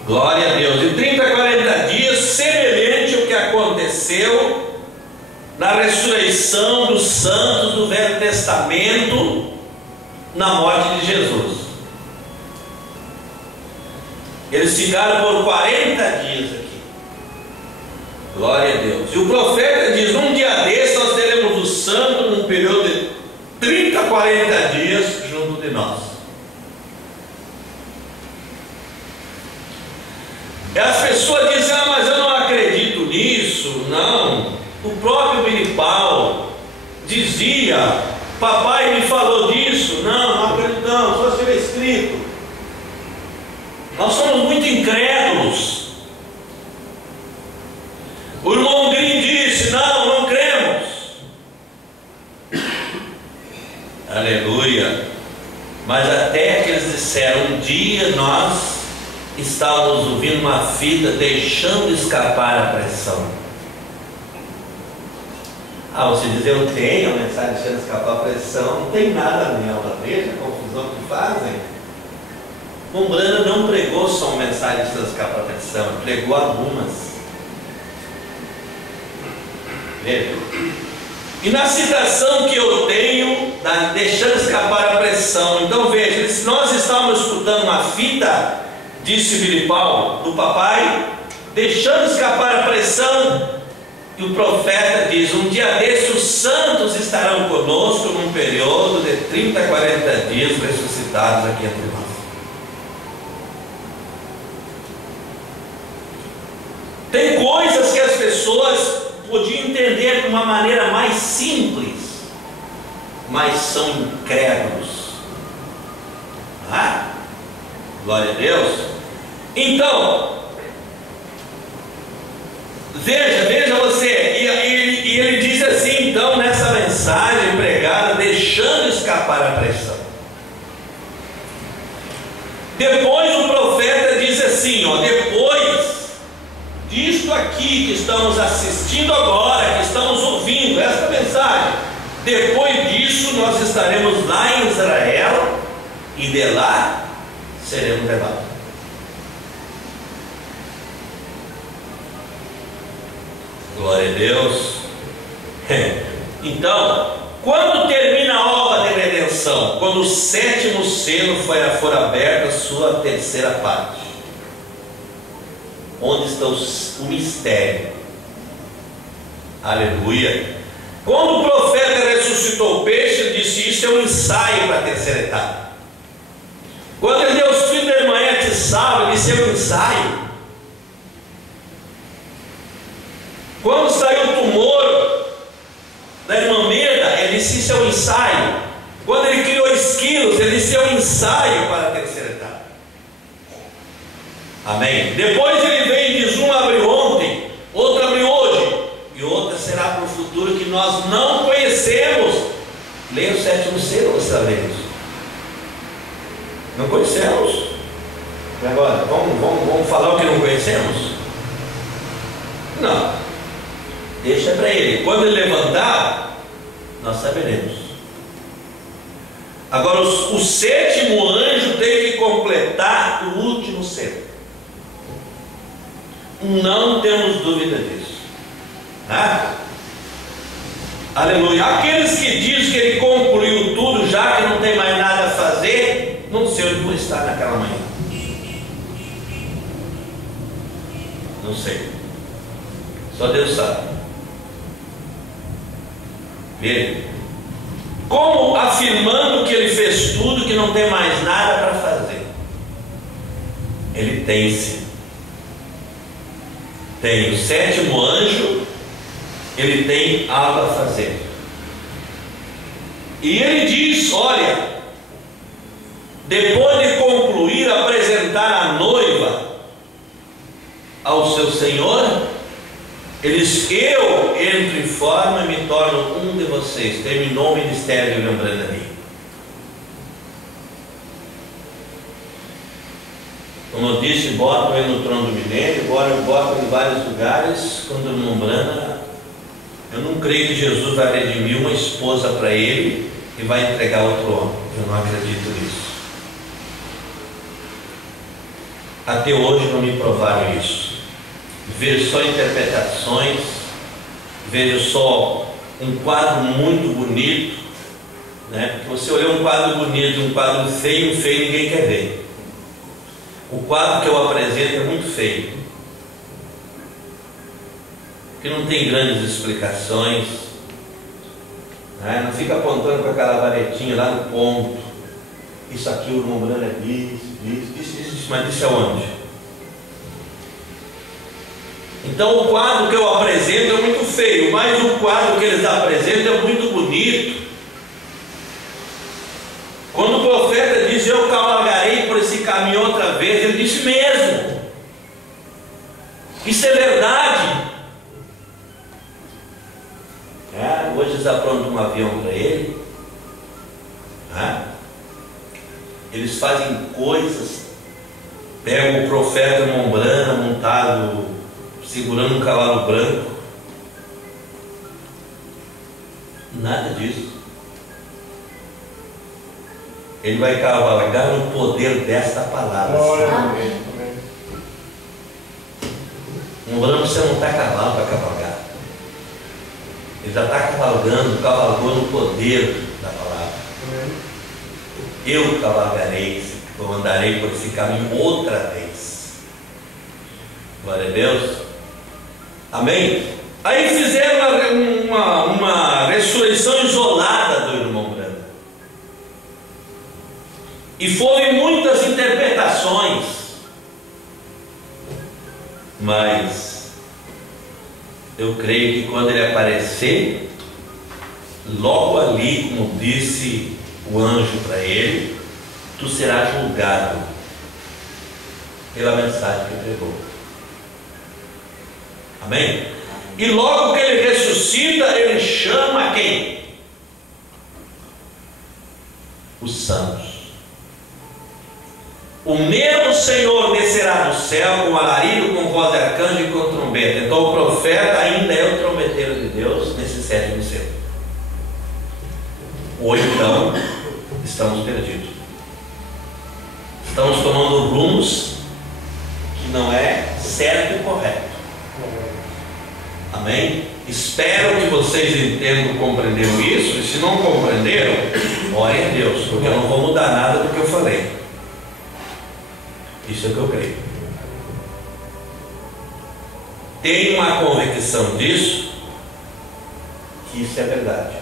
Glória a Deus. De 30 a 40 dias, semelhante ao que aconteceu na ressurreição dos santos do Velho Testamento, na morte de Jesus. Eles ficaram por 40 dias aqui. Glória a Deus. E o profeta diz: num dia desse nós teremos os santos num período de 30 a 40 dias junto de nós. E as pessoas dizem: ah, mas eu não acredito nisso. Não. O próprio Billy Paul dizia: papai me falou disso. Não acreditamos, só se vê escrito. Nós somos muito incrédulos. O irmão Green disse: não cremos. Aleluia. Mas até que eles disseram: um dia nós estávamos ouvindo uma fita, deixando escapar a pressão. Você diz: eu tenho a mensagem deixando escapar a pressão. Não tem nada nela. Veja a confusão que fazem. O Branham não pregou só uma mensagem deixando escapar a pressão, ele pregou algumas. Veja. E na citação que eu tenho, deixando escapar a pressão, então veja, se nós estávamos escutando uma fita, disse Billy Paul, do papai, deixando escapar a pressão, e o profeta diz: um dia desse os santos estarão conosco num período de 30 a 40 dias ressuscitados aqui entre nós. Tem coisas que as pessoas podiam entender de uma maneira mais simples, mas são incrédulos. Glória a Deus. Então, veja você, e ele diz assim, então, nessa mensagem pregada, deixando escapar a pressão. Depois o profeta diz assim, depois disto aqui que estamos assistindo agora, que estamos ouvindo esta mensagem, depois disso nós estaremos lá em Israel e de lá seremos levados. Glória a Deus. Então, quando termina a obra de redenção, atenção, quando o sétimo selo for aberto, a sua terceira parte. Onde está o mistério? Aleluia. Quando o profeta ressuscitou o peixe, ele disse: isso é um ensaio para a terceira etapa. Quando ele deu os filhos da irmã Ete salva, ele disse: é um ensaio. Quando saiu o tumor da irmã Meda, ele disse: isso é um ensaio. Quando ele criou esquilos, ele disse: é um ensaio para a terceira etapa. Amém? Depois ele vem e diz: uma abriu ontem, outra abriu hoje, e outra será para o futuro que nós não conhecemos. Leia o sétimo selo outra vez. Não conhecemos. E agora, vamos falar o que não conhecemos? Não. Deixa para ele. Quando ele levantar, nós saberemos. Agora, o sétimo anjo tem que completar o último selo. Não temos dúvida disso. Aleluia. Aqueles que dizem que ele concluiu tudo, já que não tem mais nada a fazer, não sei onde vou estar naquela manhã. Não sei. Só Deus sabe. Veja. Como afirmando que ele fez tudo, que não tem mais nada para fazer. Ele tem sim. Tem o sétimo anjo, ele tem algo a fazer. E ele diz: olha, depois de concluir, apresentar a noiva ao seu Senhor, ele diz: eu entro em forma e me torno um de vocês. Terminou o ministério de William Branham ali. Como eu disse, botam ele no trono do milênio, botam em vários lugares. Quando o irmão Branham, eu não creio que Jesus vai redimir uma esposa para ele e vai entregar outro homem. Eu não acredito nisso. Até hoje não me provaram isso. Vejo só interpretações, vejo só um quadro muito bonito, né? Porque você olhar um quadro bonito, um quadro feio ninguém quer ver. O quadro que eu apresento é muito feio, que não tem grandes explicações, né? Não fica apontando com aquela varetinha lá no ponto. Isso aqui o irmão Branham é isso, mas isso é onde? Então o quadro que eu apresento é muito feio, mas o quadro que eles apresentam é muito bonito. Quando o profeta diz: eu cavalgarei por esse caminho outra vez, ele disse mesmo. Isso é verdade. Hoje eles aprontam um avião para ele. Eles fazem coisas. Pegam o profeta irmão Branham montado, segurando um cavalo branco. Nada disso. Ele vai cavalgar no poder desta palavra. Um Branham precisa montar cavalo para cavalgar. Ele já está cavalgando, cavalgou no poder da palavra. Eu cavalgarei, eu andarei por esse caminho outra vez. Glória a Deus. Amém? Aí fizeram uma ressurreição isolada do irmão Branham. E foram muitas interpretações. Mas eu creio que quando ele aparecer, logo ali, como disse o anjo para ele, tu serás julgado pela mensagem que pregou. Amém? E logo que ele ressuscita, ele chama quem? Os santos. O mesmo Senhor descerá do céu com alarido, com voz de arcanjo e com trombeta. Então o profeta ainda é o trombeteiro de Deus nesse sétimo selo. Ou então estamos perdidos. Estamos tomando rumos que não é certo e correto. Amém? Espero que vocês entendam, compreenderam isso. E se não compreenderam, Glória a Deus, porque eu não vou mudar nada do que eu falei. Isso é o que eu creio. Tenho uma convicção disso, que isso é verdade.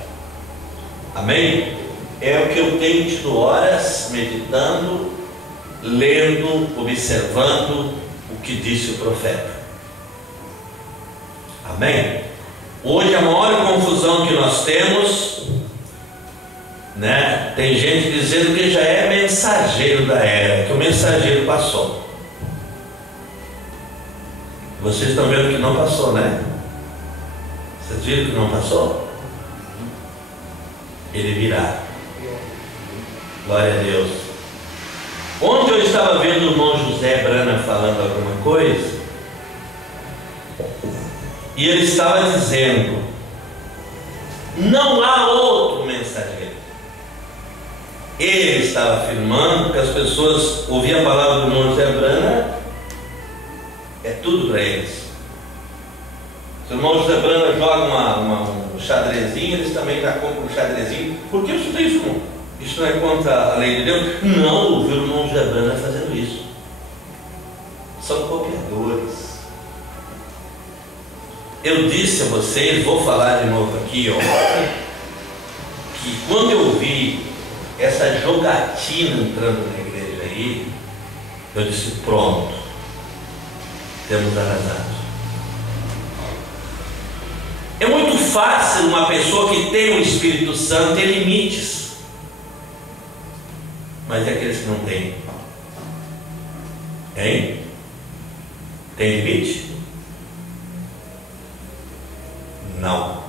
Amém? É o que eu tenho tido horas meditando, lendo, observando o que disse o profeta. Amém? Hoje a maior confusão que nós temos, né? Tem gente dizendo que já é mensageiro da era, que o mensageiro passou. Vocês estão vendo que não passou, né? Vocês viram que não passou? Ele virá. Glória a Deus. Ontem eu estava vendo o irmão José Brana falando alguma coisa, e ele estava dizendo: não há outro mensageiro. Ele estava afirmando que as pessoas ouviam a palavra do irmão José Brana, é tudo para eles. Se o irmão José Brana joga um xadrezinho, eles também já compram um xadrezinho. Por que isso tem isso, irmão? Isso não é contra a lei de Deus? Não ouviu o irmão José Brana fazendo isso. São copiadores. Eu disse a vocês, vou falar de novo aqui, ó, que quando eu vi essa jogatina entrando na igreja aí, eu disse: pronto, temos arrasado. É muito fácil uma pessoa que tem o Espírito Santo ter limites, mas é aqueles que não têm. Hein? Tem limite? Não.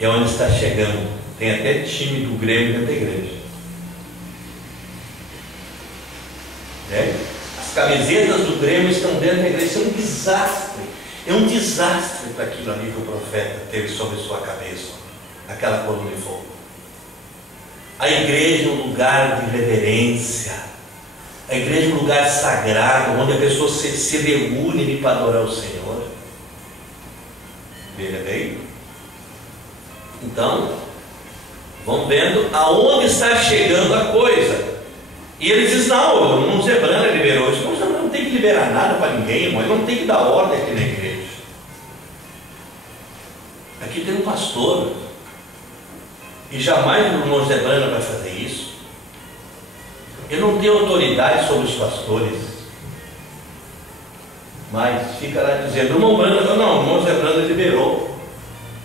É onde está chegando. Tem até time do Grêmio dentro da igreja. As camisetas do Grêmio estão dentro da igreja. Isso é um desastre. É um desastre para aquilo ali que o profeta teve sobre sua cabeça. Aquela coluna de fogo. A igreja é um lugar de reverência. A igreja é um lugar sagrado, onde a pessoa se reúne para adorar o Senhor. Veja bem. Então, vamos vendo aonde está chegando a coisa. E ele diz: não, o irmão José Brana liberou isso. Mas não tem que liberar nada para ninguém, irmão. Ele não tem que dar ordem aqui na igreja. Aqui tem um pastor. E jamais o irmão José Brana vai fazer isso. Ele não tem autoridade sobre os pastores. Mas fica lá dizendo: o irmão Brana, não, o irmão José Brana liberou.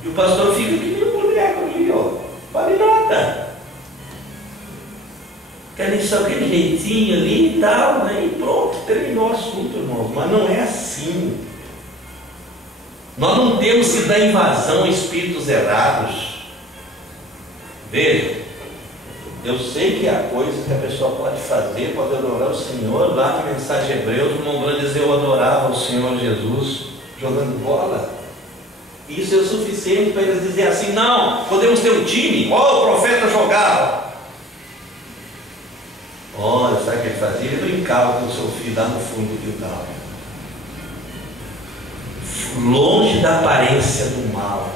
E o pastor fica que nem um boneco ali, ó. Vale nada. Querem só aquele jeitinho ali e tal, né? E pronto, terminou o assunto, irmãos. Mas não é assim. Nós não temos que dar invasão a espíritos errados. Veja, eu sei que há coisas que a pessoa pode fazer, pode adorar o Senhor. Lá na mensagem de Hebreus, o irmão Brana diz: eu adorava o Senhor Jesus jogando bola. Isso é o suficiente para eles dizerem assim: não, podemos ter um time. Ó, o profeta jogava. Olha, sabe o que ele fazia? Ele brincava com o seu filho lá no fundo do quintal, longe da aparência do mal.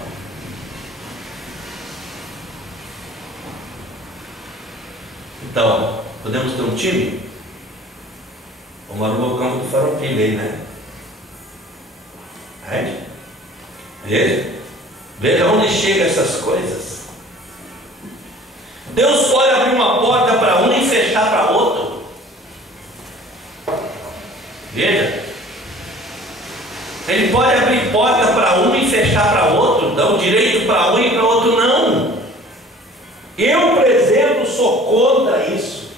Então, podemos ter um time? Vamos arrumar o campo do Farroupilha aí, né? Veja onde chegam essas coisas. Deus pode abrir uma porta para um e fechar para outro. Veja, Ele pode abrir porta para um e fechar para outro, dar o direito para um e para outro não. Eu, por exemplo, sou contra isso.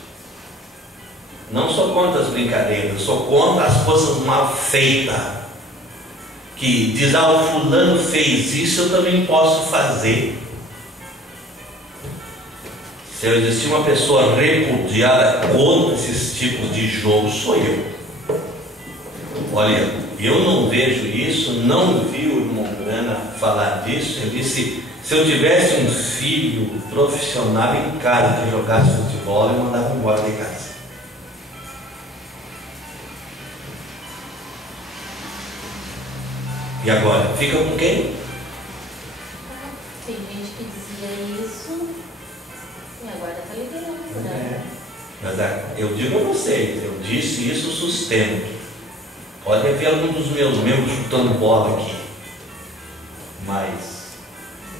Não sou contra as brincadeiras, sou contra as coisas mal feitas. Que diz: ah, o fulano fez isso, eu também posso fazer. Se eu existir uma pessoa repudiada contra esses tipos de jogo, sou eu. Olha, eu não vejo isso, não vi o irmão Brana falar disso. Ele disse: se eu tivesse um filho profissional em casa que jogasse futebol, eu mandava embora de casa. E agora, fica com quem? Tem gente que dizia isso e agora Mas eu digo a vocês, eu disse isso, sustento. Pode haver algum dos meus membros chutando bola aqui, mas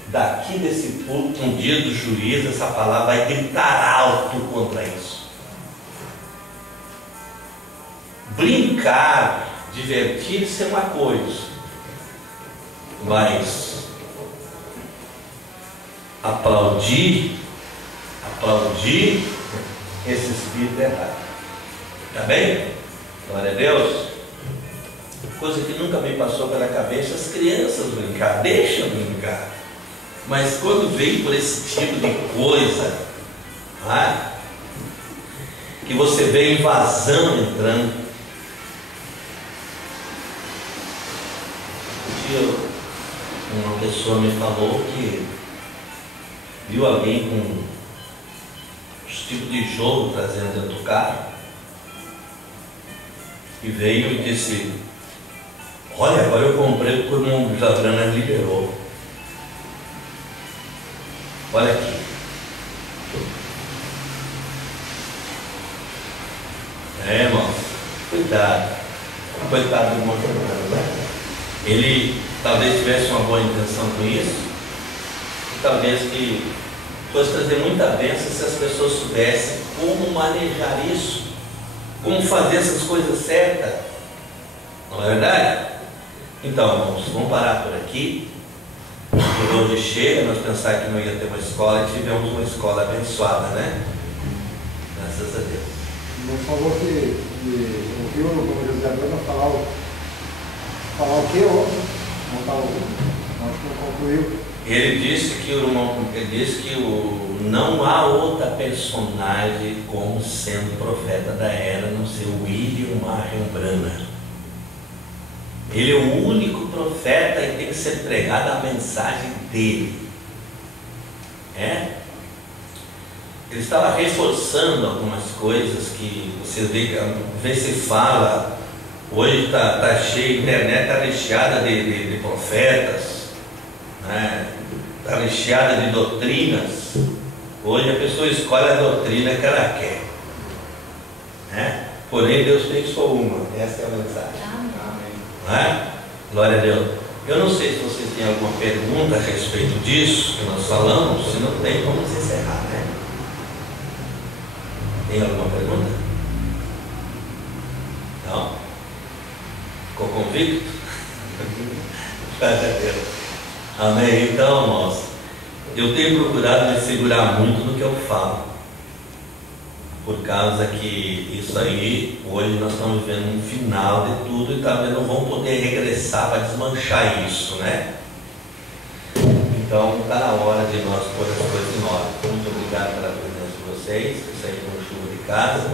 daqui desse púlpito, um dia do juízo, essa palavra vai gritar alto contra isso. Brincar, divertir-se é uma coisa, mas aplaudir esse espírito é errado. Tá bem? Glória a Deus. Coisa que nunca me passou pela cabeça, as crianças brincar, deixa brincar. Mas quando vem por esse tipo de coisa, que você vê invasão entrando. Um dia uma pessoa me falou que viu alguém com os tipos de jogo trazendo dentro do carro e veio e disse: olha, agora eu comprei porque o irmão Vilagrana liberou. Olha aqui. Irmãos, cuidado. Coitado do irmão Vilagrana, né? Ele talvez tivesse uma boa intenção com isso, e talvez que fosse trazer muita bênção se as pessoas soubessem como manejar isso, como fazer essas coisas certas. Não é verdade? Então, irmãos, vamos parar por aqui. Por hoje chega, nós pensávamos que não ia ter uma escola, e tivemos uma escola abençoada, né? Graças a Deus. Não falou que ouviu o José Bruno falar o que hoje? Não está ouvindo? Acho que não concluiu. Ele disse que não há outra personagem como sendo profeta da era, não ser o William Marion Branham. Ele é o único profeta e tem que ser pregada a mensagem dele. Ele estava reforçando algumas coisas que você vê se fala. Hoje está cheio, a internet está recheada de profetas, está recheada de doutrinas. Hoje a pessoa escolhe a doutrina que ela quer, porém Deus tem só uma. Essa é a mensagem. Glória a Deus. Eu não sei se vocês têm alguma pergunta a respeito disso que nós falamos. Se não tem, vamos encerrar, né? Tem alguma pergunta? Não? Ficou convicto? Glória a Deus. Amém. Então, irmãos, eu tenho procurado me segurar muito no que eu falo, por causa que isso aí, hoje nós estamos vendo um final de tudo e talvez não vamos poder regressar para desmanchar isso, né? Então está na hora de nós pôr as coisas em ordem. Muito obrigado pela presença de vocês, que saíram com chuva de casa.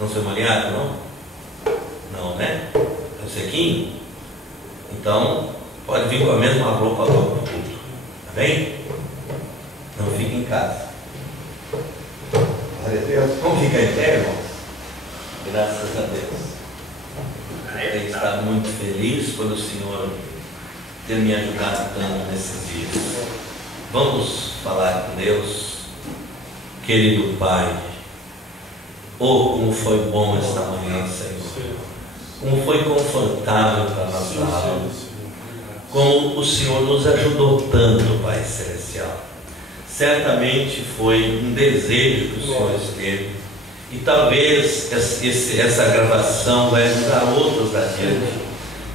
Não foi molhado, não? Não, né? É sequinho? Então pode vir com a mesma roupa logo para tudo, tá bem? Não fique em casa. Glória a Deus. Vamos ficar em pé, irmãos? Graças a Deus. Eu estou muito feliz por o Senhor ter me ajudado tanto nesses dias. Vamos falar com Deus. Querido Pai, como foi bom esta manhã, Senhor. Como foi confortável para a nossa alma. Como o Senhor nos ajudou tanto, Pai Celestial. Certamente foi um desejo que o Senhor teve, e talvez essa gravação vai ajudar outros adiante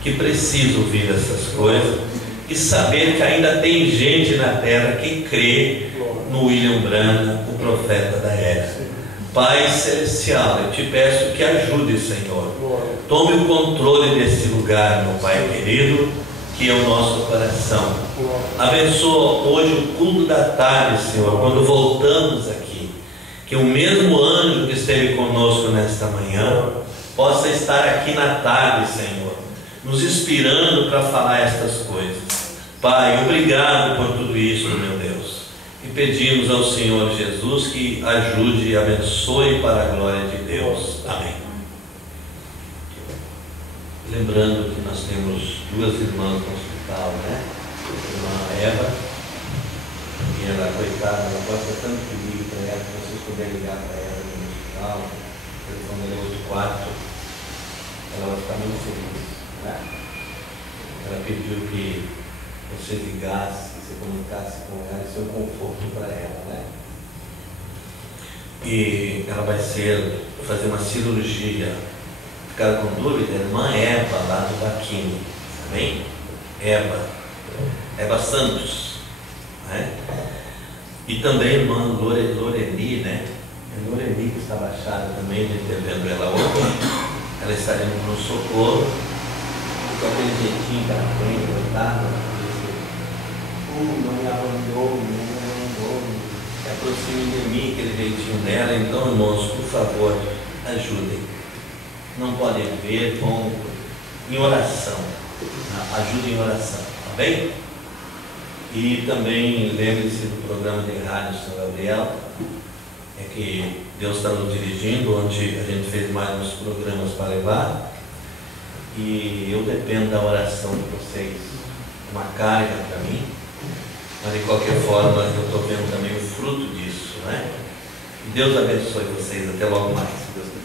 que precisam ouvir essas coisas e saber que ainda tem gente na terra que crê no William Branham, o profeta da era. Pai Celestial, eu te peço que ajude, Senhor. Tome o controle desse lugar, meu Pai querido, que é o nosso coração. Abençoa hoje o culto da tarde, Senhor, quando voltamos aqui, que o mesmo anjo que esteve conosco nesta manhã possa estar aqui na tarde, Senhor, nos inspirando para falar estas coisas. Pai, obrigado por tudo isso, meu Deus, e pedimos ao Senhor Jesus que ajude e abençoe para a glória de Deus. Amém. Lembrando que nós temos duas irmãs no hospital, né? A irmã Eva, e ela, coitada, ela gosta tanto de ligar para ela, que vocês puderem ligar para ela no hospital. tal, o telefone dele é 84, ela vai ficar muito feliz, né? Ela pediu que você ligasse, que você comunicasse com ela, isso é um conforto para ela, né? E ela vai fazer uma cirurgia. Ficaram com dúvida? Irmã Eva, lá do Baquinho, amém? Eva Santos, né? E também a irmã Loreni, né? A Loreni que está baixada também, a gente vendo ela hoje. Ela está indo para um socorro, com aquele jeitinho que ela tem, coitada, não me abandonou, se aproxime de mim, aquele jeitinho dela. Então, irmãos, por favor, ajudem. Não podem ver, vão em oração, ajudem em oração, tá bem? E também lembre-se do programa de rádio São Gabriel, é que Deus está nos dirigindo, onde a gente fez mais uns programas para levar, e eu dependo da oração de vocês, uma carga para mim, mas de qualquer forma eu estou vendo também o fruto disso, né? E Deus abençoe vocês, até logo mais, se Deus quiser.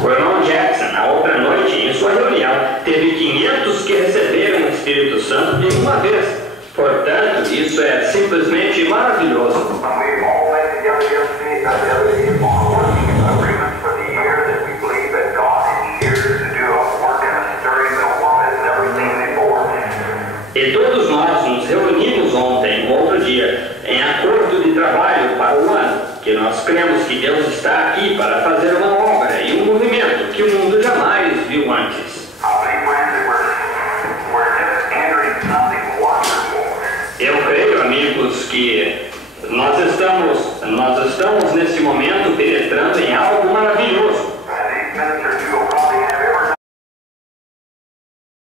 O irmão Jackson, na outra noite, em sua reunião, teve 500 que receberam o Espírito Santo de uma vez. Portanto, isso é simplesmente maravilhoso. E todos nós nos reunimos ontem, outro dia, em acordo de trabalho para o ano, que nós cremos que Deus está aqui para fazer uma obra e um movimento que o mundo jamais viu antes. Eu creio, amigos, que nós estamos nesse momento penetrando em algo